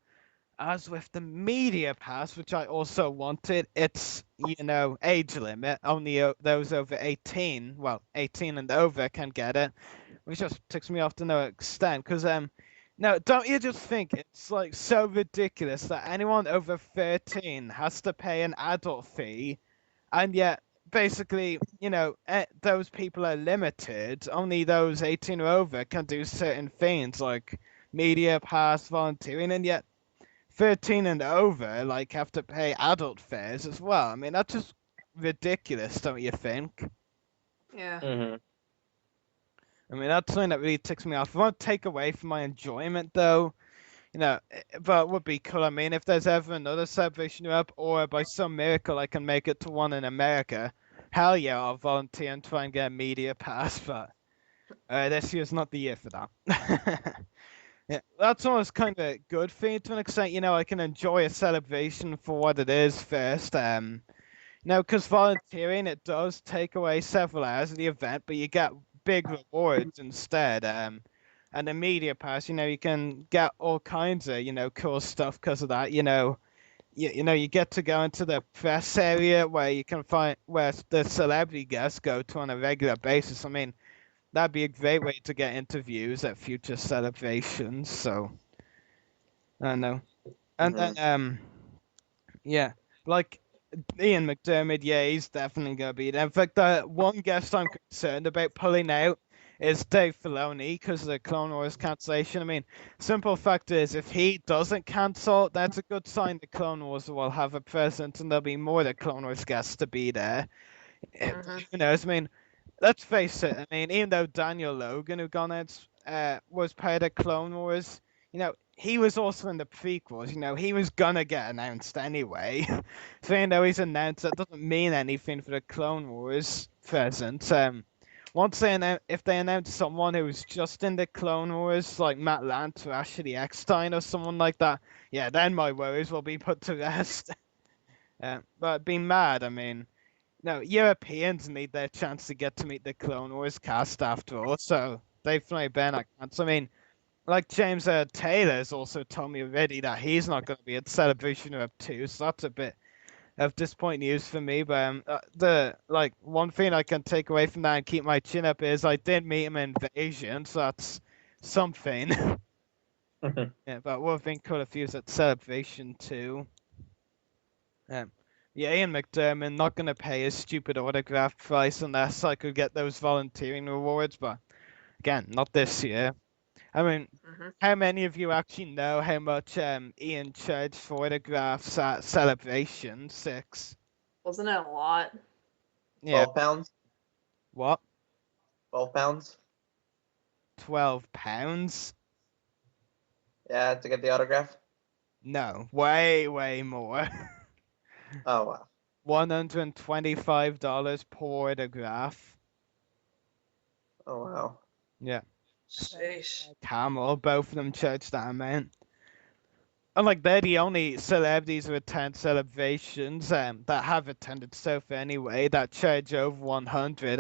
as with the media pass, which I also wanted, it's, you know, age limit. Only those over 18, well, 18 and over can get it, which just ticks me off to no extent. Because no, don't you just think it's like so ridiculous that anyone over 13 has to pay an adult fee, and yet basically, you know, those people are limited. Only those 18 or over can do certain things like media pass, volunteering, and yet 13 and over like have to pay adult fares as well. I mean, that's just ridiculous, don't you think? Yeah. Mm-hmm. I mean, that's something that really ticks me off. It won't take away from my enjoyment, though. You know, but it would be cool. I mean, if there's ever another celebration up, or by some miracle I can make it to one in America, hell yeah, I'll volunteer and try and get a media pass. But this year's not the year for that. Yeah, that's almost kind of good for me to an extent. You know, I can enjoy a celebration for what it is first. You know, because volunteering, it does take away several hours of the event, but you get big rewards instead. And the media pass, you know, you can get all kinds of, you know, cool stuff because of that. You know, you know, you get to go into the press area where you can find where the celebrity guests go to on a regular basis. I mean, that'd be a great way to get interviews at future celebrations. So, I don't know. And then, yeah, like Ian McDermott, yeah, he's definitely gonna be there. In fact, the one guest I'm concerned about pulling out is Dave Filoni because of the Clone Wars cancellation. I mean, simple fact is, if he doesn't cancel, that's a good sign the Clone Wars will have a presence and there'll be more the Clone Wars guests to be there. Who knows? I mean, let's face it. I mean, even though Daniel Logan, who gone out, was part of Clone Wars, you know, he was also in the prequels. You know, he was gonna get announced anyway. So even though he's announced, that doesn't mean anything for the Clone Wars presence. Once if they announce someone who's just in the Clone Wars, like Matt Lance or Ashley Eckstein or someone like that, yeah, then my worries will be put to rest. But being mad, I mean, no, Europeans need their chance to get to meet the Clone Wars cast after all, so they've played Ben. I mean, like James Taylor's also told me already that he's not going to be at Celebration Europe 2, so that's a bit of disappointing news for me. But the one thing I can take away from that and keep my chin up is I did meet him in Invasion, so that's something. Yeah, but would have been cool if he was at Celebration 2. Yeah, Ian McDermott not going to pay his stupid autograph price unless I could get those volunteering rewards, but again, not this year. I mean, how many of you actually know how much Ian charged for autographs at Celebration 6? Wasn't it a lot? Yeah. 12 pounds? What? 12 pounds? 12 pounds? Yeah, to get the autograph? No, way, way more. Oh, wow. $125 per autograph. Oh, wow. Yeah. Sheesh. Camel, both of them charge that amount. And like they're the only celebrities who attend celebrations that have attended so far anyway that charge over 100.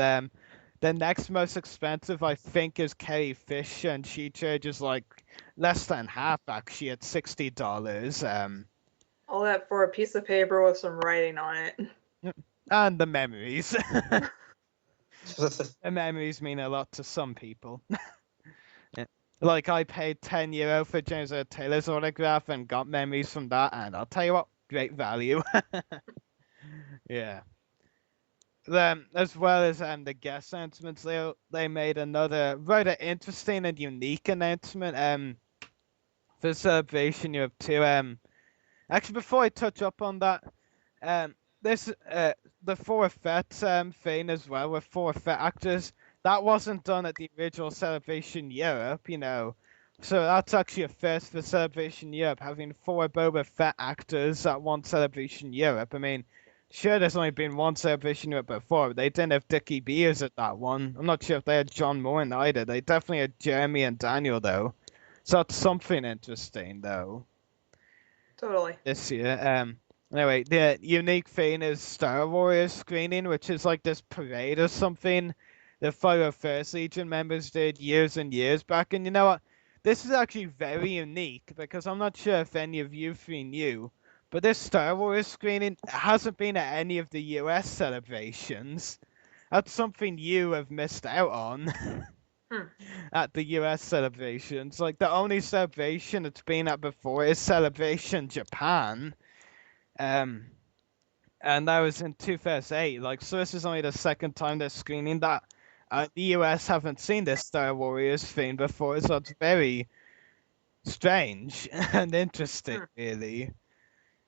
The next most expensive I think is Carrie Fisher, and she charges like less than half actually at $60. All that for a piece of paper with some writing on it. And the memories. The memories mean a lot to some people. Yeah. Like I paid €10 for James Taylor's autograph and got memories from that, and I'll tell you what, great value. Yeah. Then, as well as the guest announcements, they made another rather interesting and unique announcement for Celebration Europe 2. Actually, before I touch up on that, this the forfeit thing as well with forfeit actors. That wasn't done at the original Celebration Europe, you know. So that's actually a first for Celebration Europe, having 4 Boba Fett actors at one Celebration Europe. I mean, sure, there's only been one Celebration Europe before, but they didn't have Dickie Beers at that one. I'm not sure if they had John Moore either. They definitely had Jeremy and Daniel, though. So that's something interesting, though. Totally. This year. Anyway, the unique thing is Star Wars screening, which is like this parade or something the 501st Legion members did years and years back. And you know what? This is actually very unique because I'm not sure if any of you three knew, but this Star Wars screening hasn't been at any of the US celebrations. That's something you have missed out on. At the US celebrations. Like the only celebration it's been at before is Celebration Japan. And that was in 2008. Like, so this is only the second time they're screening that. The US haven't seen this Star Warriors thing before, so it's very strange and interesting, really.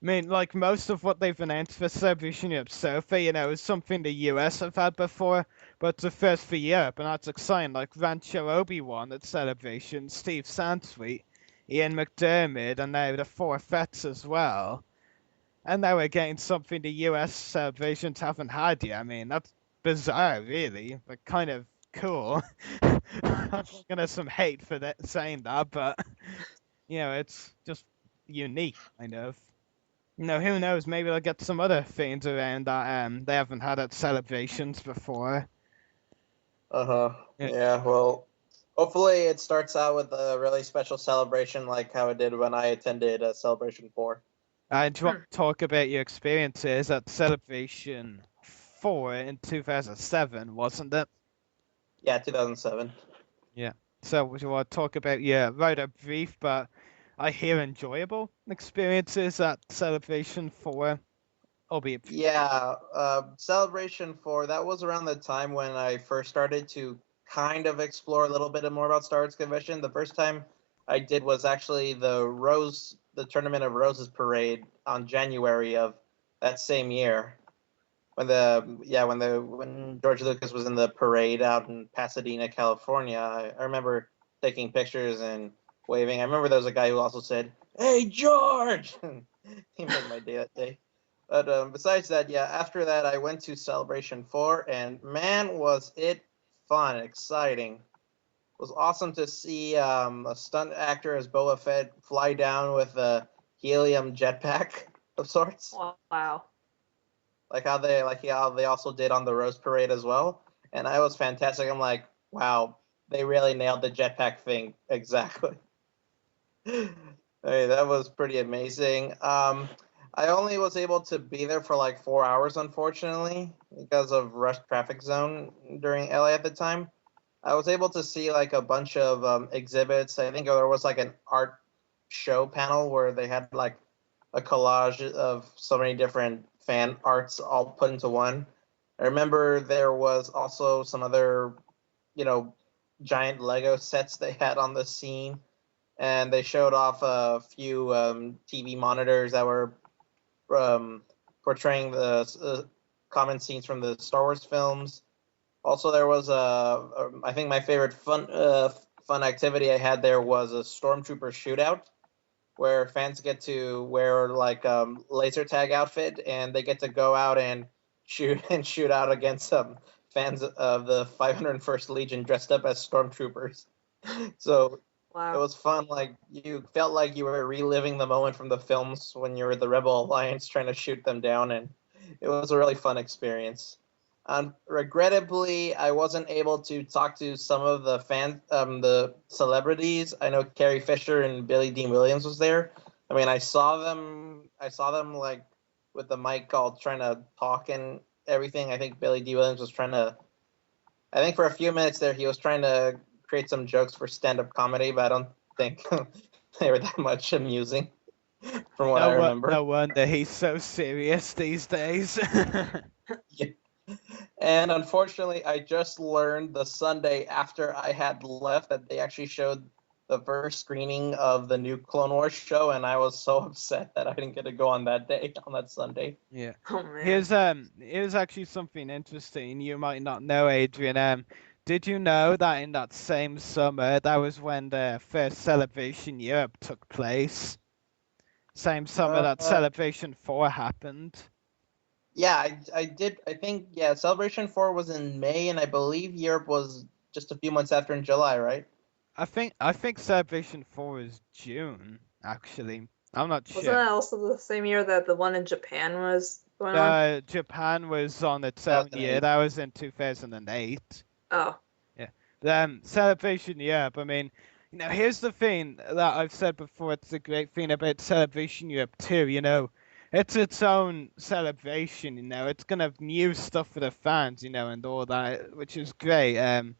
I mean, like, most of what they've announced for Celebration Europe so far, you know, is something the US have had before, but it's the first for Europe, and that's exciting. Like Rancho Obi-Wan at Celebration, Steve Sansweet, Ian McDermott, and now the 4 Fets as well. And now we're getting something the US celebrations haven't had yet. I mean, that's bizarre, really, but kind of cool. I'm gonna some hate for that saying that, but you know, it's just unique, kind of. You know, who knows? Maybe they'll get some other things around that they haven't had at celebrations before. Yeah, well, hopefully it starts out with a really special celebration like how it did when I attended Celebration 4. Do you want to talk about your experiences at Celebration 4 in 2007, wasn't it? Yeah, 2007. Yeah. So would you want to talk about your rather brief but I hear enjoyable experiences at Celebration 4? Albeit. Yeah, Celebration 4, that was around the time when I first started to kind of explore a little bit more about Star Wars Convention. The first time I did was actually the Tournament of Roses parade on January of that same year. When George Lucas was in the parade out in Pasadena, California. I remember taking pictures and waving. I remember there was a guy who also said, "Hey, George!" He made my day that day. But besides that, yeah, after that, I went to Celebration 4, and man, was it fun, exciting. It was awesome to see a stunt actor as Boba Fett fly down with a helium jetpack of sorts. Wow. Like how they also did on the Rose Parade as well. And that was fantastic. I'm like, wow, they really nailed the jetpack thing exactly. Hey, that was pretty amazing. I only was able to be there for like 4 hours, unfortunately, because of rush traffic zone during LA at the time. I was able to see like a bunch of exhibits. I think there was like an art show panel where they had like a collage of so many different fan arts all put into one. I remember there was also some other, you know, giant Lego sets they had on the scene, and they showed off a few TV monitors that were um, portraying the common scenes from the Star Wars films. Also, there was I think my favorite fun activity I had there was a stormtrooper shootout, where fans get to wear like laser tag outfit, and they get to go out and shoot out against some fans of the 501st Legion dressed up as stormtroopers. So it Wow. was fun. Like you felt like you were reliving the moment from the films when you were the Rebel Alliance trying to shoot them down, and it was a really fun experience. Regrettably, I wasn't able to talk to some of the celebrities. I know Carrie Fisher and Billy Dean Williams was there. I mean, I saw them. I saw them like with the mic all trying to talk and everything. I think Billy D. Williams was trying to. I think for a few minutes there, he was trying to create some jokes for stand-up comedy, but I don't think they were that much amusing, from what I remember. No wonder he's so serious these days. Yeah. And unfortunately, I just learned the Sunday after I had left that they actually showed the first screening of the new Clone Wars show, and I was so upset that I didn't get to go on that day, on that Sunday. Yeah. Oh man. Here's actually something interesting you might not know, Adrian. Did you know that in that same summer, that was when the first Celebration Europe took place? Same summer that Uh, Celebration 4 happened. yeah, I did. I think, yeah, Celebration 4 was in May, and I believe Europe was just a few months after in July, right? I think Celebration 4 is June, actually. I'm not Wasn't sure. that also the same year that the one in Japan was going on? Japan was on its own year. 2008. That was in 2008. Oh. Yeah. Celebration Europe. I mean, here's the thing that I've said before. It's the great thing about Celebration Europe too. It's its own celebration. It's gonna have new stuff for the fans. And all that, which is great. And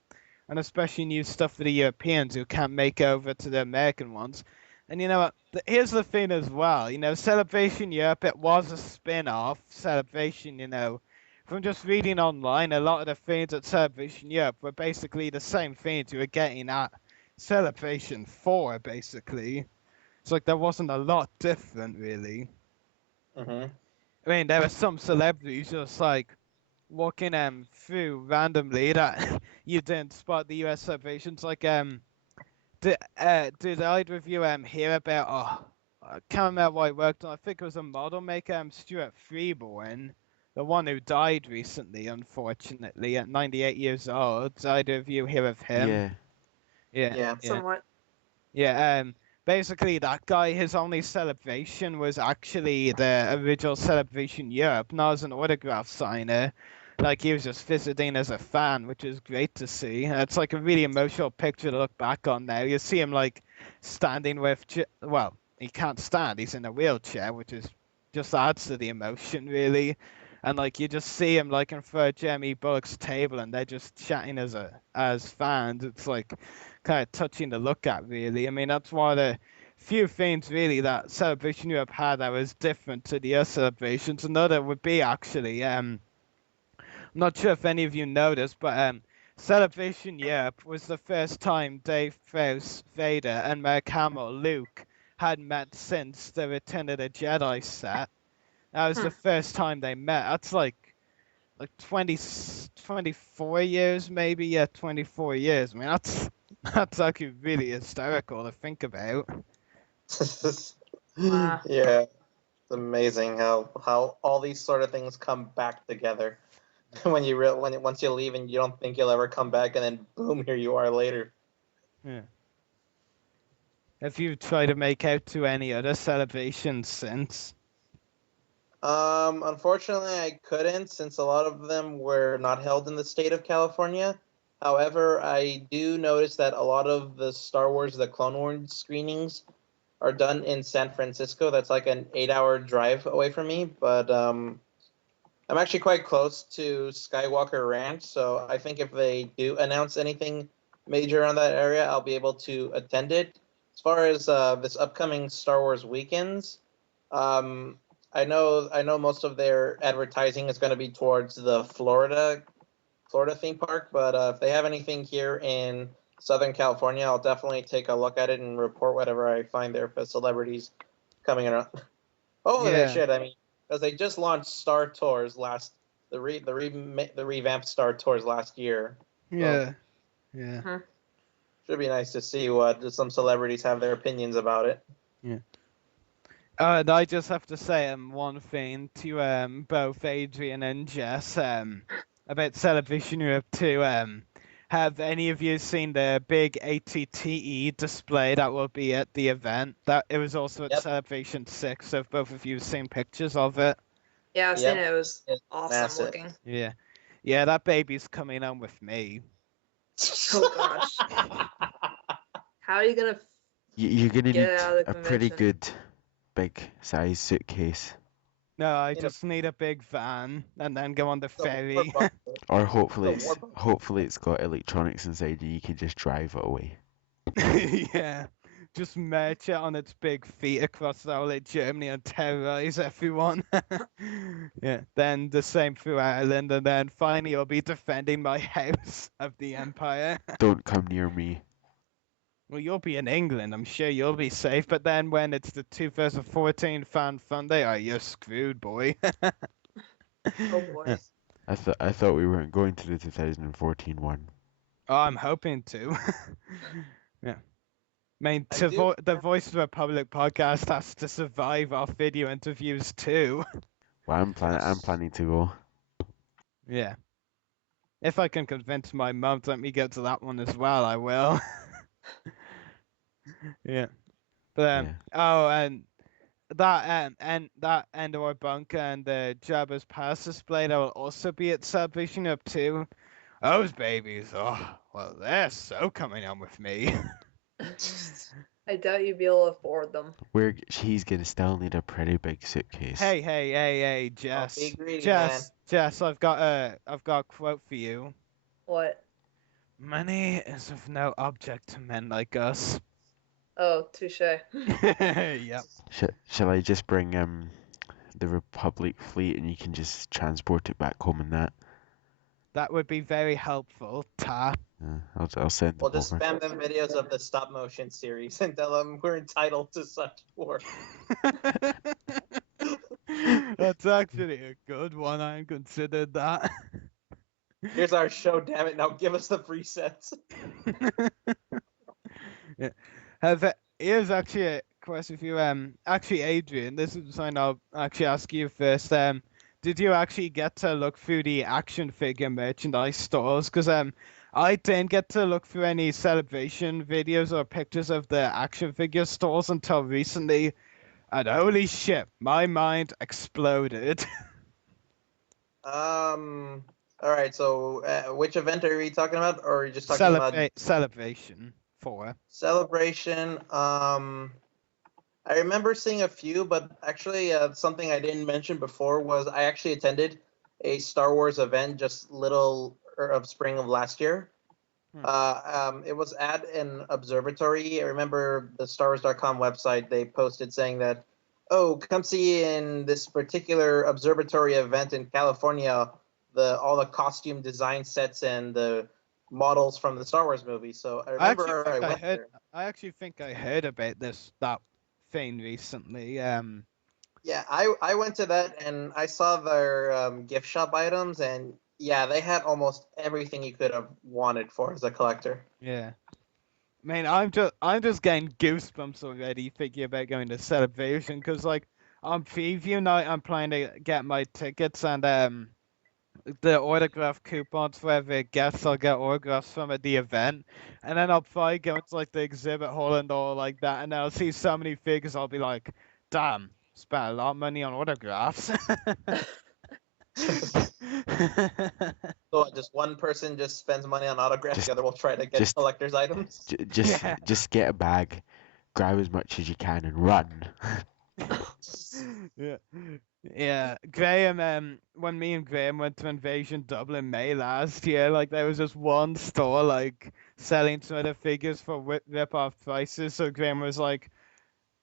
especially new stuff for the Europeans who can't make it over to the American ones. And you know what? Here's the thing as well. Celebration Europe, it was a spin-off Celebration. From just reading online, a lot of the things at Celebration Europe were basically the same things you were getting at Celebration 4, basically. It's like there wasn't a lot different, really. Mm-hmm. I mean, there were some celebrities just like walking through randomly that you didn't spot the US celebrations. Like did either of you hear about? Oh, I can't remember what I worked on. I think it was a model maker, Stuart Freeborn, the one who died recently, unfortunately, at 98 years old. Did either of you hear of him? Yeah. Yeah, Yeah. yeah, Somewhat. yeah. Basically, that guy, his only celebration was actually the original Celebration Europe, not as an autograph signer. Like, he was just visiting as a fan, which is great to see. It's like a really emotional picture to look back on now. You see him, like, standing with, well, he can't stand, he's in a wheelchair, which is just adds to the emotion, really. And, like, you just see him, like, in front of Jeremy Bullock's table, and they're just chatting as fans. It's, like, kind of touching to look at, really. I mean, that's one of the few things, really, that Celebration Europe had that was different to the other celebrations. Another would be, actually, I'm not sure if any of you noticed, but Celebration Europe was the first time Dave Prowse, Vader, and Mark Hamill, Luke, had met since the Return of the Jedi set. That was the first time they met. That's like 24 years, maybe. Yeah, 24 years. I mean, that's actually really hysterical to think about. Wow. Yeah, it's amazing how all these sort of things come back together when once you leave and you don't think you'll ever come back, and then boom, here you are later. Yeah. Have you tried to make out to any other celebrations since? Unfortunately, I couldn't, since a lot of them were not held in the state of California. However, I do notice that a lot of the Star Wars, the Clone Wars screenings are done in San Francisco. That's like an 8-hour drive away from me, but I'm actually quite close to Skywalker Ranch, so I think if they do announce anything major around that area, I'll be able to attend it. As far as this upcoming Star Wars weekends, I know most of their advertising is going to be towards the Florida theme park, but if they have anything here in Southern California, I'll definitely take a look at it and report whatever I find there for celebrities coming around. Hopefully Yeah. they should. I mean, because they just launched Star Tours the revamped Star Tours last year. Yeah. Yeah. Should be nice to see what some celebrities have their opinions about it. Yeah. And I just have to say one thing to both Adrian and Jess about Celebration Europe 2. Have any of you seen the big ATTE display that will be at the event? That it was also at Celebration 6. So if both of you have seen pictures of it. Yeah, I've seen it. It was It's awesome massive. looking. Yeah. Yeah, that baby's coming on with me. Oh gosh. How are you gonna You're gonna get need out of the a pretty convention? good big size suitcase. No, I just need a big van and then go on the ferry. Or hopefully it's got electronics inside and you can just drive it away. Yeah. Just march it on its big feet across all of Germany and terrorize everyone. Yeah. Then the same through Ireland, and then finally I'll be defending my house of the Empire. Don't come near me. Well, you'll be in England. I'm sure you'll be safe. But then when it's the 2014 Fan Fun Day, oh, you're screwed, boy. Oh boy. I thought we weren't going to the 2014 one. Oh, I'm hoping to. Yeah. I mean, the Voice of the Republic podcast has to survive our video interviews too. Well, I'm planning to go. Yeah. If I can convince my mum to let me go to that one as well, I will. Yeah. But oh, and that Endor bunker and the Jabba's Pass display that will also be at Celebration Up too. Those babies, oh well, they're so coming on with me. I doubt you'd be able to afford them. He's gonna still need a pretty big suitcase. Hey, Jess. be greedy, Jess, I've got a quote for you. What? Money is of no object to men like us. Oh, touche. Yep. Shall I just bring the Republic fleet and you can just transport it back home in that? That would be very helpful, Ta. I'll send them We'll just over. spam them videos of the stop motion series and tell them we're entitled to such work. That's actually a good one. I considered that. Here's our show, damn it! Now give us the free sets. Yeah. Here's actually a question for you. Actually, Adrian, this is something I'll actually ask you first. Did you actually get to look through the action figure merchandise stores? Because I didn't get to look through any celebration videos or pictures of the action figure stores until recently. And holy shit, my mind exploded. All right. So, which event are we talking about, or are you just talking about Celebration 4? Celebration? I remember seeing a few, but actually, something I didn't mention before was I actually attended a Star Wars event just of spring of last year. It was at an observatory. I remember the StarWars.com website, they posted saying that, oh, come see in this particular observatory event in California all the costume design sets and the models from the Star Wars movie. So I remember I went there. I actually think I heard about that thing recently. Yeah, I went to that and I saw their gift shop items, and yeah, they had almost everything you could have wanted for as a collector. Yeah. Man, I'm just getting goosebumps already thinking about going to Celebration, because like on preview night I'm planning to get my tickets and the autograph coupons for every guest I'll get autographs from at the event, and then I'll probably go into like the exhibit hall and all like that, and I'll see so many figures I'll be like, damn, spent a lot of money on autographs. So just one person just spends money on autographs, the other will try to get collector's items. Just get a bag, grab as much as you can and run. Yeah. Yeah, Graham, when me and Graham went to Invasion Dublin May last year, like there was just one store like selling some of the figures for rip-off prices. So Graham was like,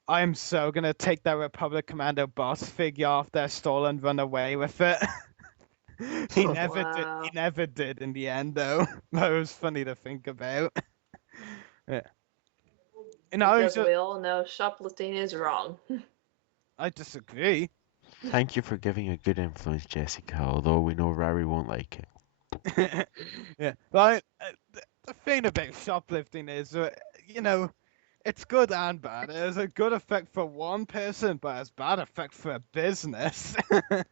"I'm so gonna take that Republic Commando boss figure off their stall and run away with it." He never did. Wow. He never did in the end, though. That was funny to think about. Yeah. You know, Because we all know shoplifting is wrong. I disagree. Thank you for giving a good influence, Jessica, although we know Rari won't like it. Yeah, but the thing about shoplifting is, you know, it's good and bad. It has a good effect for one person, but it has bad effect for a business.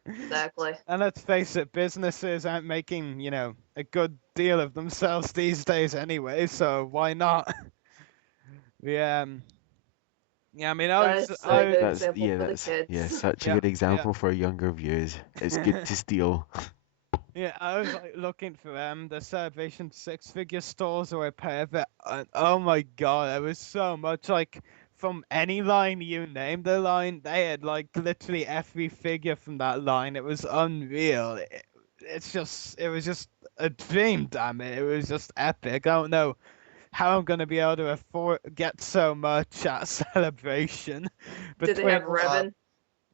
Exactly. And let's face it, businesses aren't making, you know, a good deal of themselves these days anyway, so why not? Yeah, yeah. I mean, That's a good example for the That's kids. such a Yeah, good example for younger viewers. It's good to steal. Yeah, I was like looking for the Celebration 6 figure stores or a pair of it, and oh my god, there was so much, like, from any line you name the line, they had like literally every figure from that line. It was unreal. It was just a dream, damn it. It was just epic. I don't know how I'm gonna be able to get so much at Celebration. Did they have Between Revan?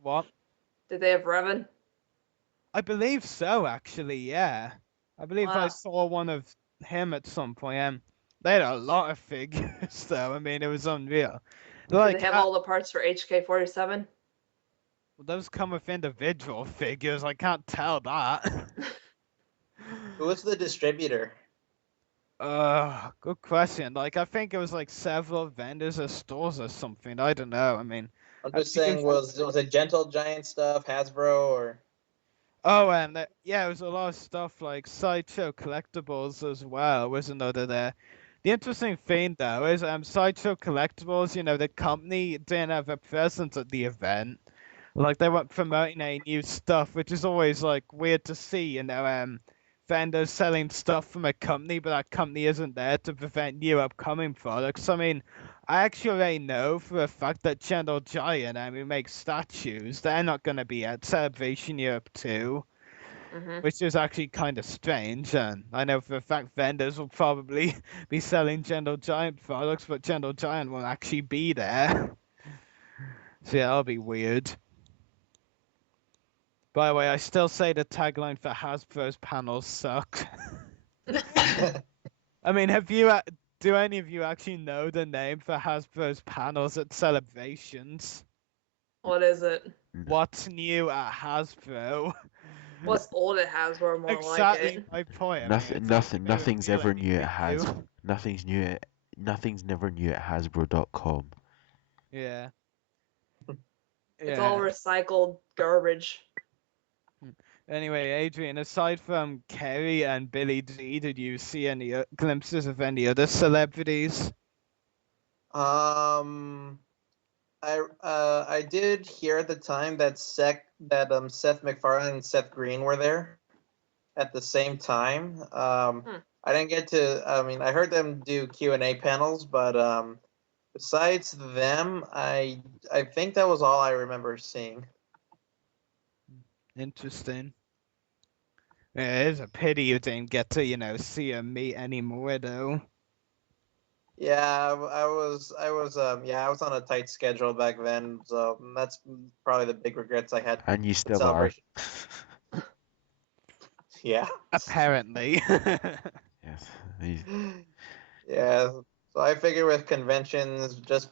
what? Did they have Revan? I believe so, actually, yeah. I believe I Wow. saw one of him at some point. They had a lot of figures, though. I mean, it was unreal. Did they have all the parts for HK-47? Those come with individual figures. I can't tell that. Who was the distributor? Good question. Like, I think it was like several vendors or stores or something. I don't know. I mean, I'm just saying, was it Gentle Giant stuff, Hasbro, or? Oh, and yeah, it was a lot of stuff like Sideshow Collectibles as well was another there. The interesting thing though is Sideshow Collectibles, you know, the company didn't have a presence at the event. Like they weren't promoting any new stuff, which is always like weird to see, you know, vendors selling stuff from a company, but that company isn't there to prevent new upcoming products. I mean, I actually already know for a fact that Gentle Giant, who makes statues, they're not going to be at Celebration Europe 2, which is actually kind of strange. And I know for a fact vendors will probably be selling Gentle Giant products, but Gentle Giant won't actually be there. So yeah, that'll be weird. By the way, I still say the tagline for Hasbro's panels suck. I mean, do any of you actually know the name for Hasbro's panels at Celebrations? What is it? What's new at Hasbro? What's old at Hasbro, more Exactly like it. my point. Nothing's ever new at Hasbro. Nothing's never new at Hasbro.com. Yeah. It's all recycled garbage. Anyway, Adrian, aside from Kerry and Billy D, did you see any glimpses of any other celebrities? I did hear at the time that Seth MacFarlane and Seth Green were there at the same time. I didn't get to. I mean, I heard them do Q&A panels, but besides them, I think that was all I remember seeing. Interesting. Yeah, it's a pity you didn't get to, you know, see or meet anymore, though. Yeah, I was on a tight schedule back then, so that's probably the big regrets I had. And you still are. Yeah. Apparently. Yes. Yeah. So I figure with conventions, just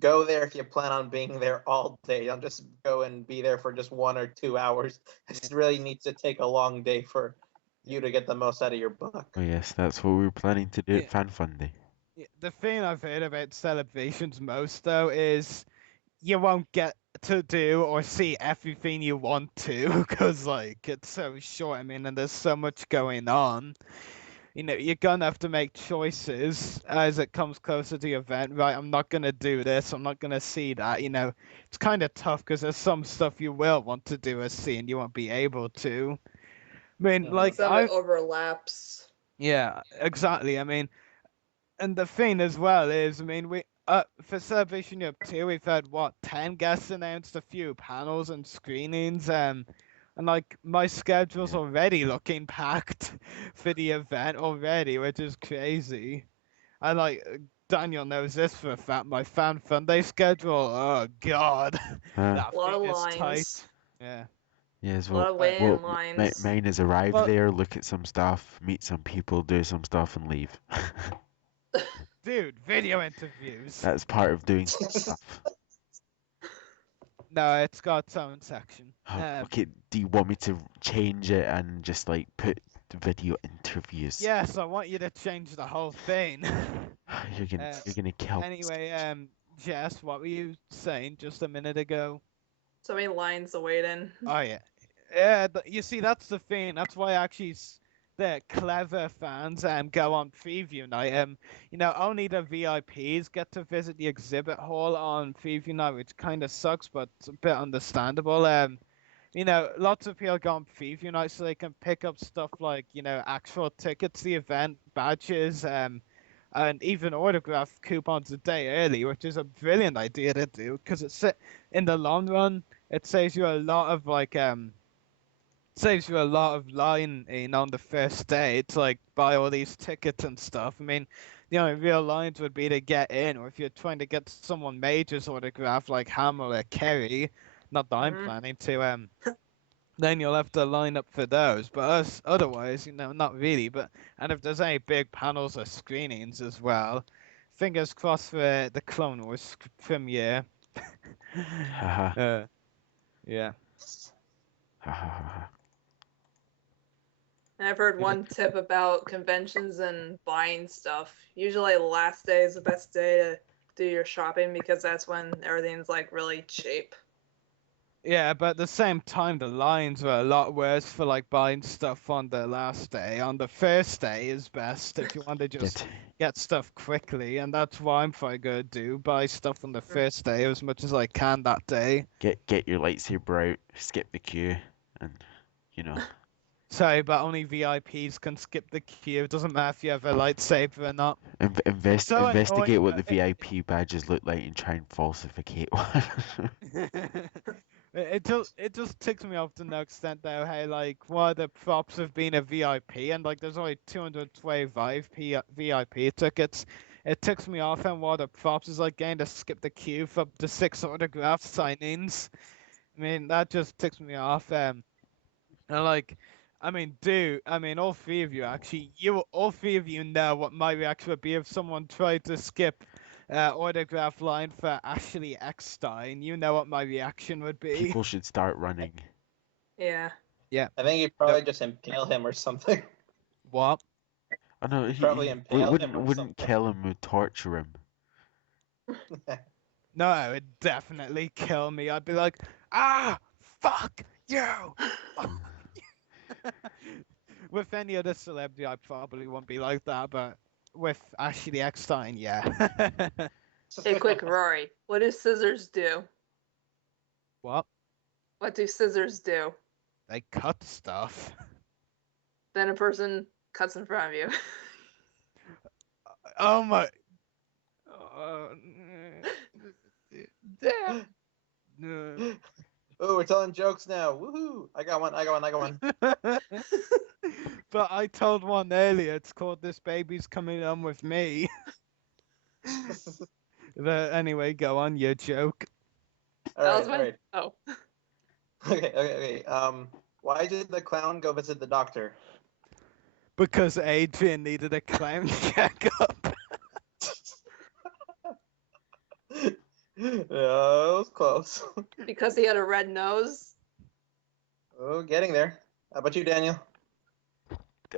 go there if you plan on being there all day. Don't just go and be there for just 1 or 2 hours. It really needs to take a long day for you to get the most out of your buck. Oh yes, that's what we were planning to do at Fan Fun Day. Yeah, the thing I've heard about Celebrations most, though, is you won't get to do or see everything you want to because, like, it's so short. I mean, and there's so much going on. You know, you're gonna have to make choices as it comes closer to the event. Right, I'm not gonna do this. I'm not gonna see that. You know, it's kind of tough because there's some stuff you will want to do or see and you won't be able to. I mean, like, Some of it overlaps. Yeah, exactly. I mean, and the thing as well is, I mean, For Celebration Europe 2, we've had, 10 guests announced, a few panels and screenings, and like, my schedule's already looking packed for the event already, which is crazy. I like, Daniel knows this for a fact, my Fan Fun Day schedule, oh god, that A lot of thing is lines. tight. Yeah. Yes, A lot of waiting lines. mine is arrive Well- there, look at some stuff, meet some people, do some stuff, and leave. Dude, video interviews. That's part of doing stuff. No, it's got its own section. Okay, do you want me to change it and just like put video interviews? Yes, I want you to change the whole thing. You're gonna kill me. Anyway, Jess, what were you saying just a minute ago? So many lines to wait in. Oh yeah, yeah. You see, that's the thing. That's why actually the clever fans go on preview night. Only the VIPs get to visit the exhibit hall on preview night, which kind of sucks, but it's a bit understandable. Lots of people go on preview night so they can pick up stuff like actual tickets to the event, badges, and even autograph coupons a day early, which is a brilliant idea to do because in the long run it saves you a lot of line in on the first day. It's like buy all these tickets and stuff. I mean, the only real lines would be to get in, or if you're trying to get someone major's autograph like Hamill or Kerry, not that I'm planning to, then you'll have to line up for those. But otherwise, not really. And if there's any big panels or screenings as well, fingers crossed for the Clone Wars premiere. Yeah. And I've heard one tip about conventions and buying stuff. Usually the last day is the best day to do your shopping because that's when everything's like really cheap. Yeah, but at the same time, the lines were a lot worse for like buying stuff on the last day. On the first day is best if you want to just get stuff quickly, and that's what I'm probably gonna do. Buy stuff on the first day as much as I can that day. Get your lightsaber out, skip the queue, and Sorry, but only VIPs can skip the queue. It doesn't matter if you have a lightsaber or not. Investigate what the VIP badges look like and try and falsificate one. It just ticks me off to no extent though how like one of the props of being a VIP and like there's only 225 VIP tickets. It ticks me off and one of the props is like getting to skip the queue for up to 6 autograph signings. I mean that just ticks me off. And like all three of you actually, all three of you know what my reaction would be if someone tried to skip autograph line for Ashley Eckstein. You know what my reaction would be. People should start running. Yeah. Yeah. I think you'd probably just impale him or something. What? Oh no, Probably impale him or wouldn't kill him, would torture him. No, it would definitely kill me. I'd be like, fuck you! With any other celebrity, I probably won't be like that, but with Ashley Eckstein, yeah. Hey, quick, Rory. What do scissors do? What? What do scissors do? They cut stuff. Then a person cuts in front of you. Oh my. Damn. Oh, we're telling jokes now. Woohoo! I got one. But I told one earlier. It's called "This Baby's Coming On With Me." But anyway, go on. Your joke. All right. Oh. Okay. Why did the clown go visit the doctor? Because Adrian needed a clown checkup. Yeah, it was close. Because he had a red nose? Oh, getting there. How about you, Daniel?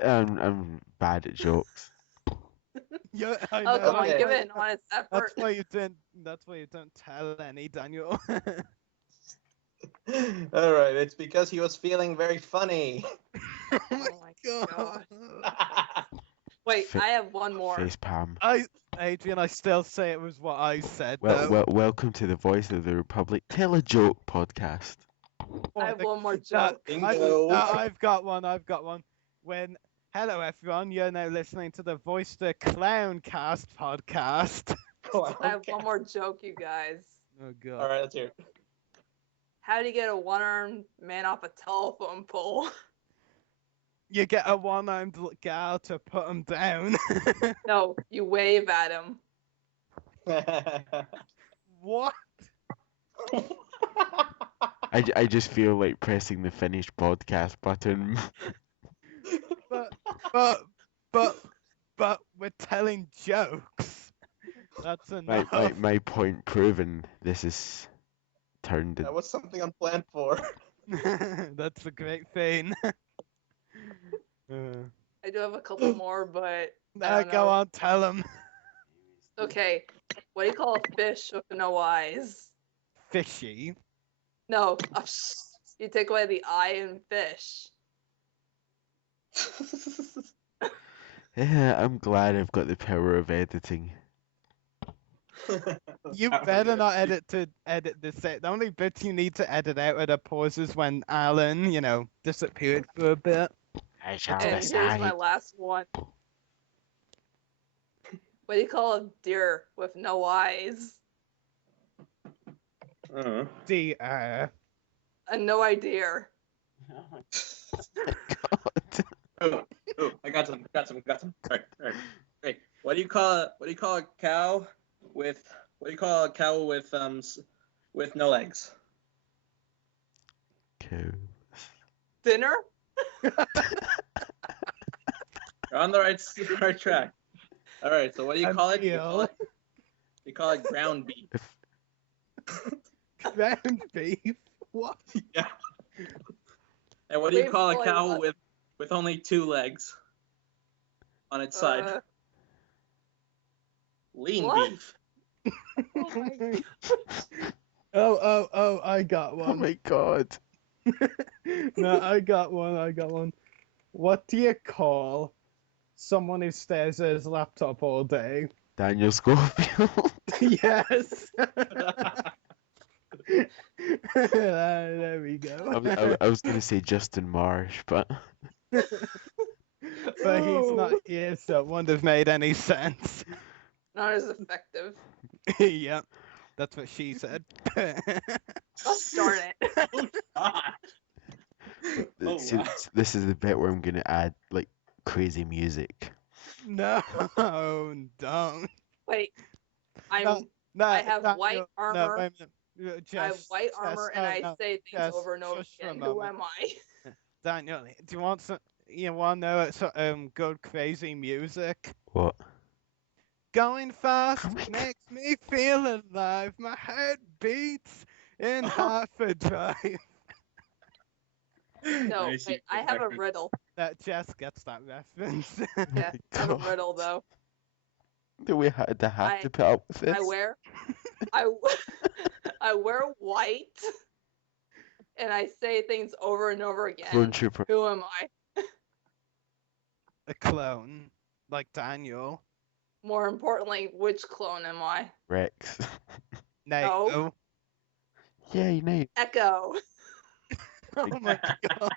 I'm bad at jokes. Yeah, I Oh, know. come on, Okay. give it an honest effort. That's why you don't tell any, Daniel. All right, it's because he was feeling very funny. Oh my god. Wait, I have one more. Face palm. Adrian, I still say it was what I said. Welcome to the Voice of the Republic Tell a Joke podcast. I have one more joke. I've got one. Hello everyone, you're now listening to the Voice the Clown Cast podcast. I have one more joke, you guys. Oh god. All right, let's hear it. How do you get a one-armed man off a telephone pole? You get a one-armed gal to put him down. No, you wave at him. What? I just feel like pressing the finished podcast button. But we're telling jokes. That's enough. My point proven. This is turned. That was something unplanned for. That's a great thing. I do have a couple more, but I Now don't go know. on, tell them. Okay, what do you call a fish with no eyes? Fishy. No, you take away the eye in fish. Yeah, I'm glad I've got the power of editing. You better not edit this out. The only bits you need to edit out are the pauses when Alan, disappeared for a bit. I shall And here's my last one. What do you call a deer with no eyes? Dear. A no idea. Oh, I got some. All right. Hey, what do you call a cow with no legs? Cool. Dinner? You're on the right track. All right. So what do you call it? Veal. You call it ground beef. Ground beef? What? Yeah. And what do you Wait, call a boy, cow what? with only 2 legs on its side? Lean what? beef. Oh, I got Oh one. my god. No, I got one. What do you call someone who stares at his laptop all day? Daniel Schofield. Yes. There we go. I was gonna say Justin Marsh, but But he's not here, so it wouldn't have made any sense. Not as effective. Yep, that's what she said. Oh, darn it. Oh, See, wow. this is the bit where I'm gonna add like crazy music. No, don't. Wait. No, I have no, white no, armor. wait a minute. I have Jess, white Jess, armor and no, I no, say things Jess, over and over shush for a again. Who moment. am I? Daniel, do you want some? You want to know some good crazy music? What? Going fast Oh my God. makes me feel alive. My heart beats in half a drive. No, I see wait, I the have a reference. riddle. That Jess gets that reference. Yeah, I have a God. riddle though. Do we have to put up with this? I wear white and I say things over and over again. Clone Trooper. Who am I? A clone, like Daniel. More importantly, which clone am I? Rex. No. Yeah, you know. Echo. Oh my god.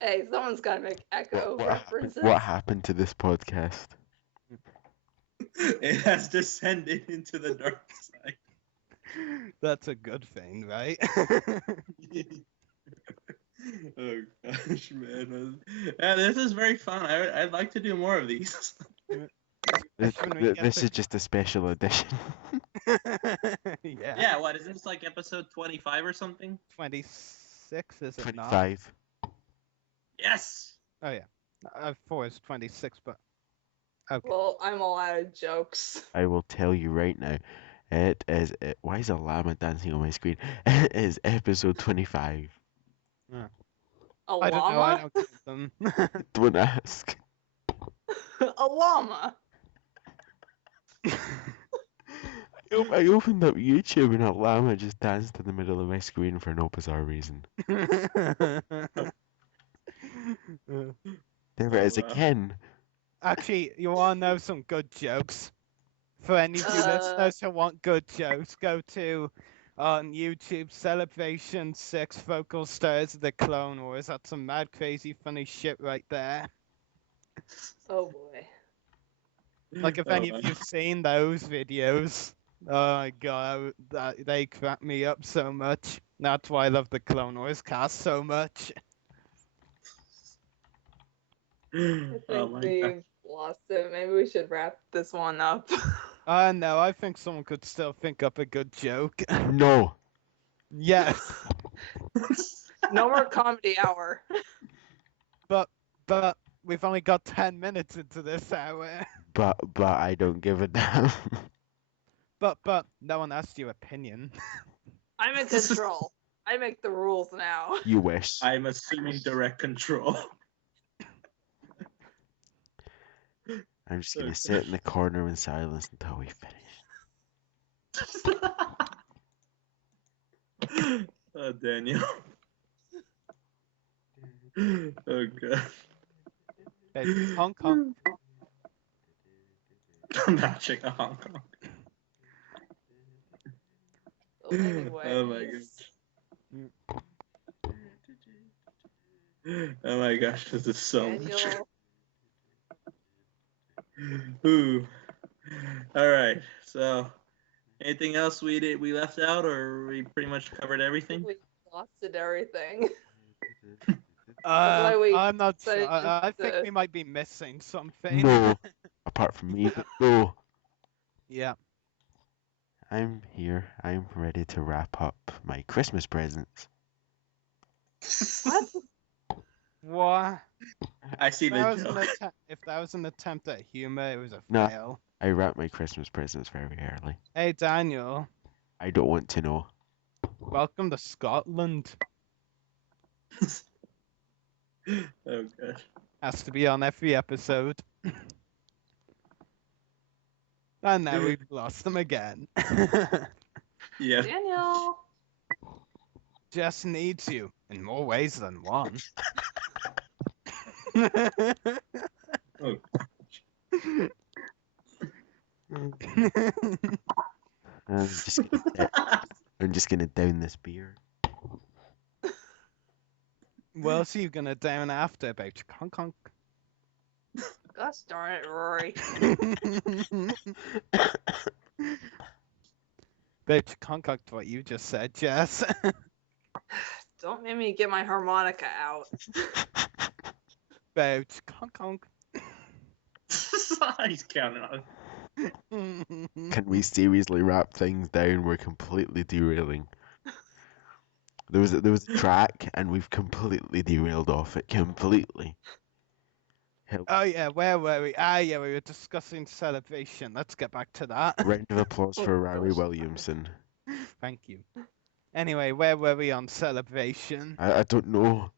Hey, someone's gotta make Echo references. What happened to this podcast? It has descended into the dark side. That's a good thing, right? Oh gosh, man. Yeah, this is very fun. I'd like to do more of these. This is just a special edition. Yeah. Yeah, what, isn't this like episode 25 or something? 26, is it not? 25. Yes! Oh, yeah. I thought it was 26, but... Okay. Well, I'm all out of jokes. I will tell you right now. It is. Why is a llama dancing on my screen? It is episode 25. A I don't know, I llama? don't get them. Don't ask. A llama. I opened up YouTube and a llama just danced in the middle of my screen for no bizarre reason. There it is wow. again. Actually, you want to know some good jokes? For any of you listeners who want good jokes, go to on YouTube Celebration 6 Vocal Stars of the Clone Wars. That's some mad, crazy, funny shit right there. Oh boy. Like if any of you've seen those videos, oh my god, they crack me up so much. That's why I love the Clone Wars cast so much. I think we've lost it. Maybe we should wrap this one up. No, I think someone could still think up a good joke. No. Yes. No more comedy hour. But we've only got 10 minutes into this hour. But I don't give a damn. But no one asked your opinion. I'm in control. I make the rules now. You wish. I'm assuming direct control. I'm just gonna sit in the corner in silence until we finish. Oh, Daniel. Oh, God. Hey, Hong Kong. Matching a Hong Kong. Oh my gosh. Oh my gosh, this is so much. Ooh. All right. So, anything else we left out, or we pretty much covered everything? We exhausted everything. I'm not sure. I think we might be missing something. No. Apart from me. No. Yeah. I'm here. I'm ready to wrap up my Christmas presents. What? I see the joke. If that was an attempt at humor, it was a No, fail. I wrap my Christmas presents very early. Hey, Daniel. I don't want to know. Welcome to Scotland. Oh gosh. Has to be on every episode. And now we've lost them again. Yeah. Daniel. Jess needs you in more ways than one. Oh. I'm just gonna down this beer. What else are you gonna down after, about conk conk? Gosh darn it, Rory. About conk conk to what you just said, Jess. Don't make me get my harmonica out. About conk conk. He's counting on it. Can we seriously wrap things down? We're completely derailing. There was a track, and we've completely derailed off it. Completely. Oh yeah, where were we? Yeah, we were discussing celebration. Let's get back to that. Round of applause for Rory Williamson. Thank you. Anyway, where were we on celebration? I don't know.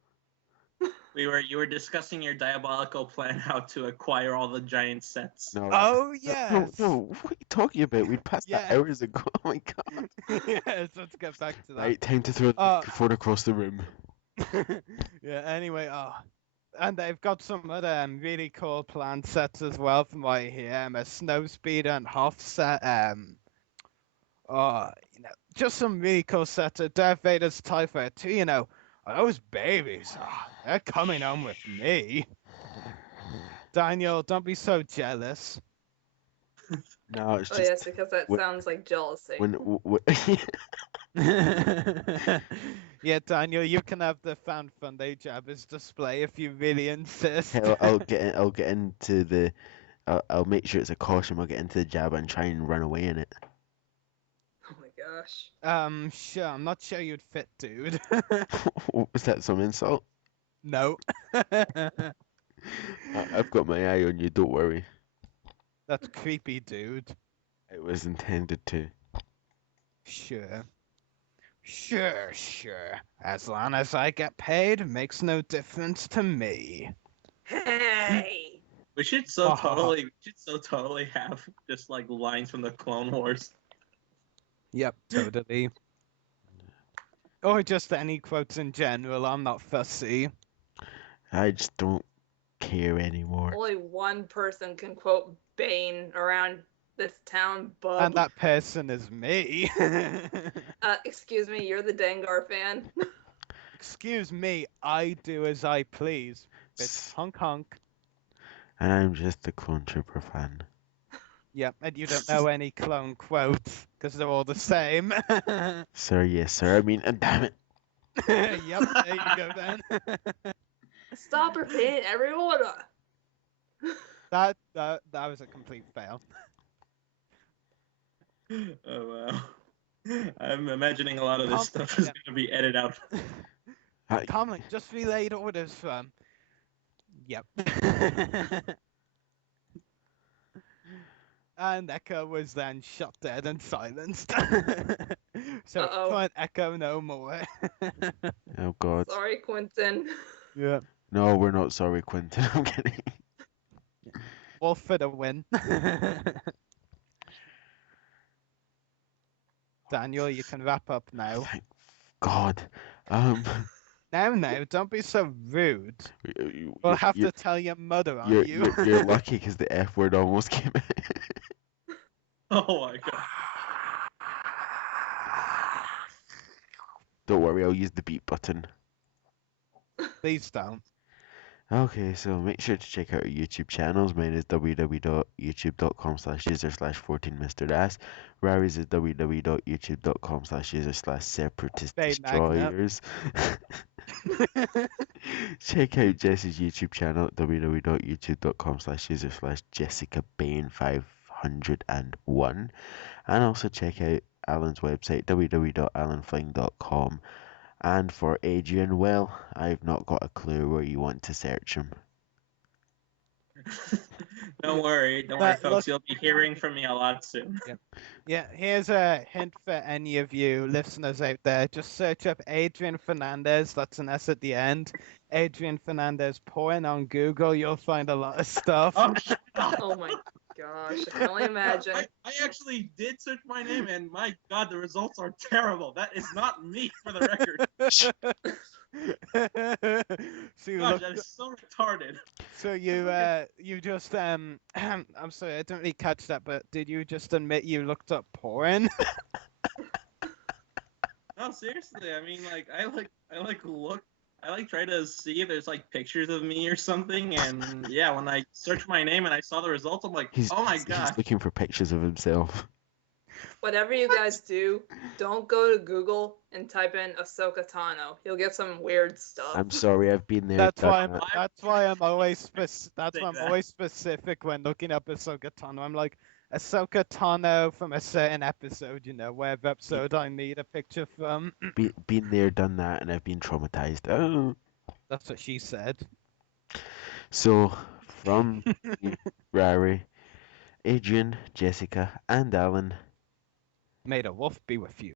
You were discussing your diabolical plan how to acquire all the giant sets. No. Oh yes. No. What are you talking about? We passed that hours ago. Oh my god. Yes, let's get back to that. Right, time to throw the microphone across the room. Yeah. Anyway, and they've got some other really cool plant sets as well, from what I hear. A snow speeder and Hoth set. Just some really cool sets. Darth Vader's TIE Fighter too. Those babies. They're coming home with me. Daniel, don't be so jealous. No, it's Oh just. yes, because that sounds like jealousy. Yeah, Daniel, you can have the fan Funday Jabbers display if you really insist. I'll get into the. I'll make sure it's a caution. I'll get into the Jabba and try and run away in it. Oh my gosh. Sure. I'm not sure you'd fit, dude. Was that some insult? No. I've got my eye on you. Don't worry. That's creepy, dude. It was intended to. Sure. As long as I get paid, makes no difference to me. Hey. We should totally have just like lines from the Clone Wars. Yep, totally. Or just any quotes in general. I'm not fussy. I just don't care anymore. Only one person can quote Bane around this town, bub. And that person is me. Excuse me, you're the Dengar fan. Excuse me, I do as I please. It's honk honk. And I'm just a Clone Trooper fan. Yep, and you don't know any clone quotes because they're all the same. Sir, yes, sir. I mean, damn it. Yep, there you go then. Stop repeating every order. That was a complete fail. Oh wow. I'm imagining a lot of this stuff is yeah. going to be edited out. Comlink just relayed orders from. Yep. And Echo was then shot dead and silenced. So can't Echo no more. Oh God. Sorry, Quentin. Yeah. No, we're not sorry, Quentin. I'm kidding. Wolf for the win. Daniel, you can wrap up now. Thank God. Now, don't be so rude. We'll have to tell your mother on you. You're lucky because the F word almost came out. Oh my God. Don't worry, I'll use the beep button. Please don't. Okay, so make sure to check out our YouTube channels. Mine is www.youtube.com/user/14mrdas. Rary's is www.youtube.com/user/separatist-destroyers. Check out Jess's YouTube channel at www.youtube.com/user/jessicabane501. And also check out Alan's website, www.alanfling.com. And for Adrian, well, I've not got a clue where you want to search him. Don't worry, folks. You'll be hearing from me a lot soon. Yeah, here's a hint for any of you listeners out there. Just search up Adrian Fernandez, that's an S at the end. Adrian Fernandez porn on Google, you'll find a lot of stuff. Oh my gosh, I can only imagine. I actually did search my name, and my God, the results are terrible. That is not me, for the record. So Gosh, that is so retarded. So you just I'm sorry, I didn't really catch that, but did you just admit you looked up porn? No, seriously. I mean, like, I try to see if there's like pictures of me or something, and yeah, when I searched my name and I saw the results, I'm like, oh my God. He's looking for pictures of himself. Whatever you guys do, don't go to Google and type in Ahsoka Tano. You'll get some weird stuff. I'm sorry, I've been there. That's why I'm always specific when looking up Ahsoka Tano. I'm like, Ahsoka Tano from a certain episode, whatever episode I need a picture from. Been there, done that, and I've been traumatized. Oh. That's what she said. So, from Rary, Adrian, Jessica, and Alan, may the wolf be with you.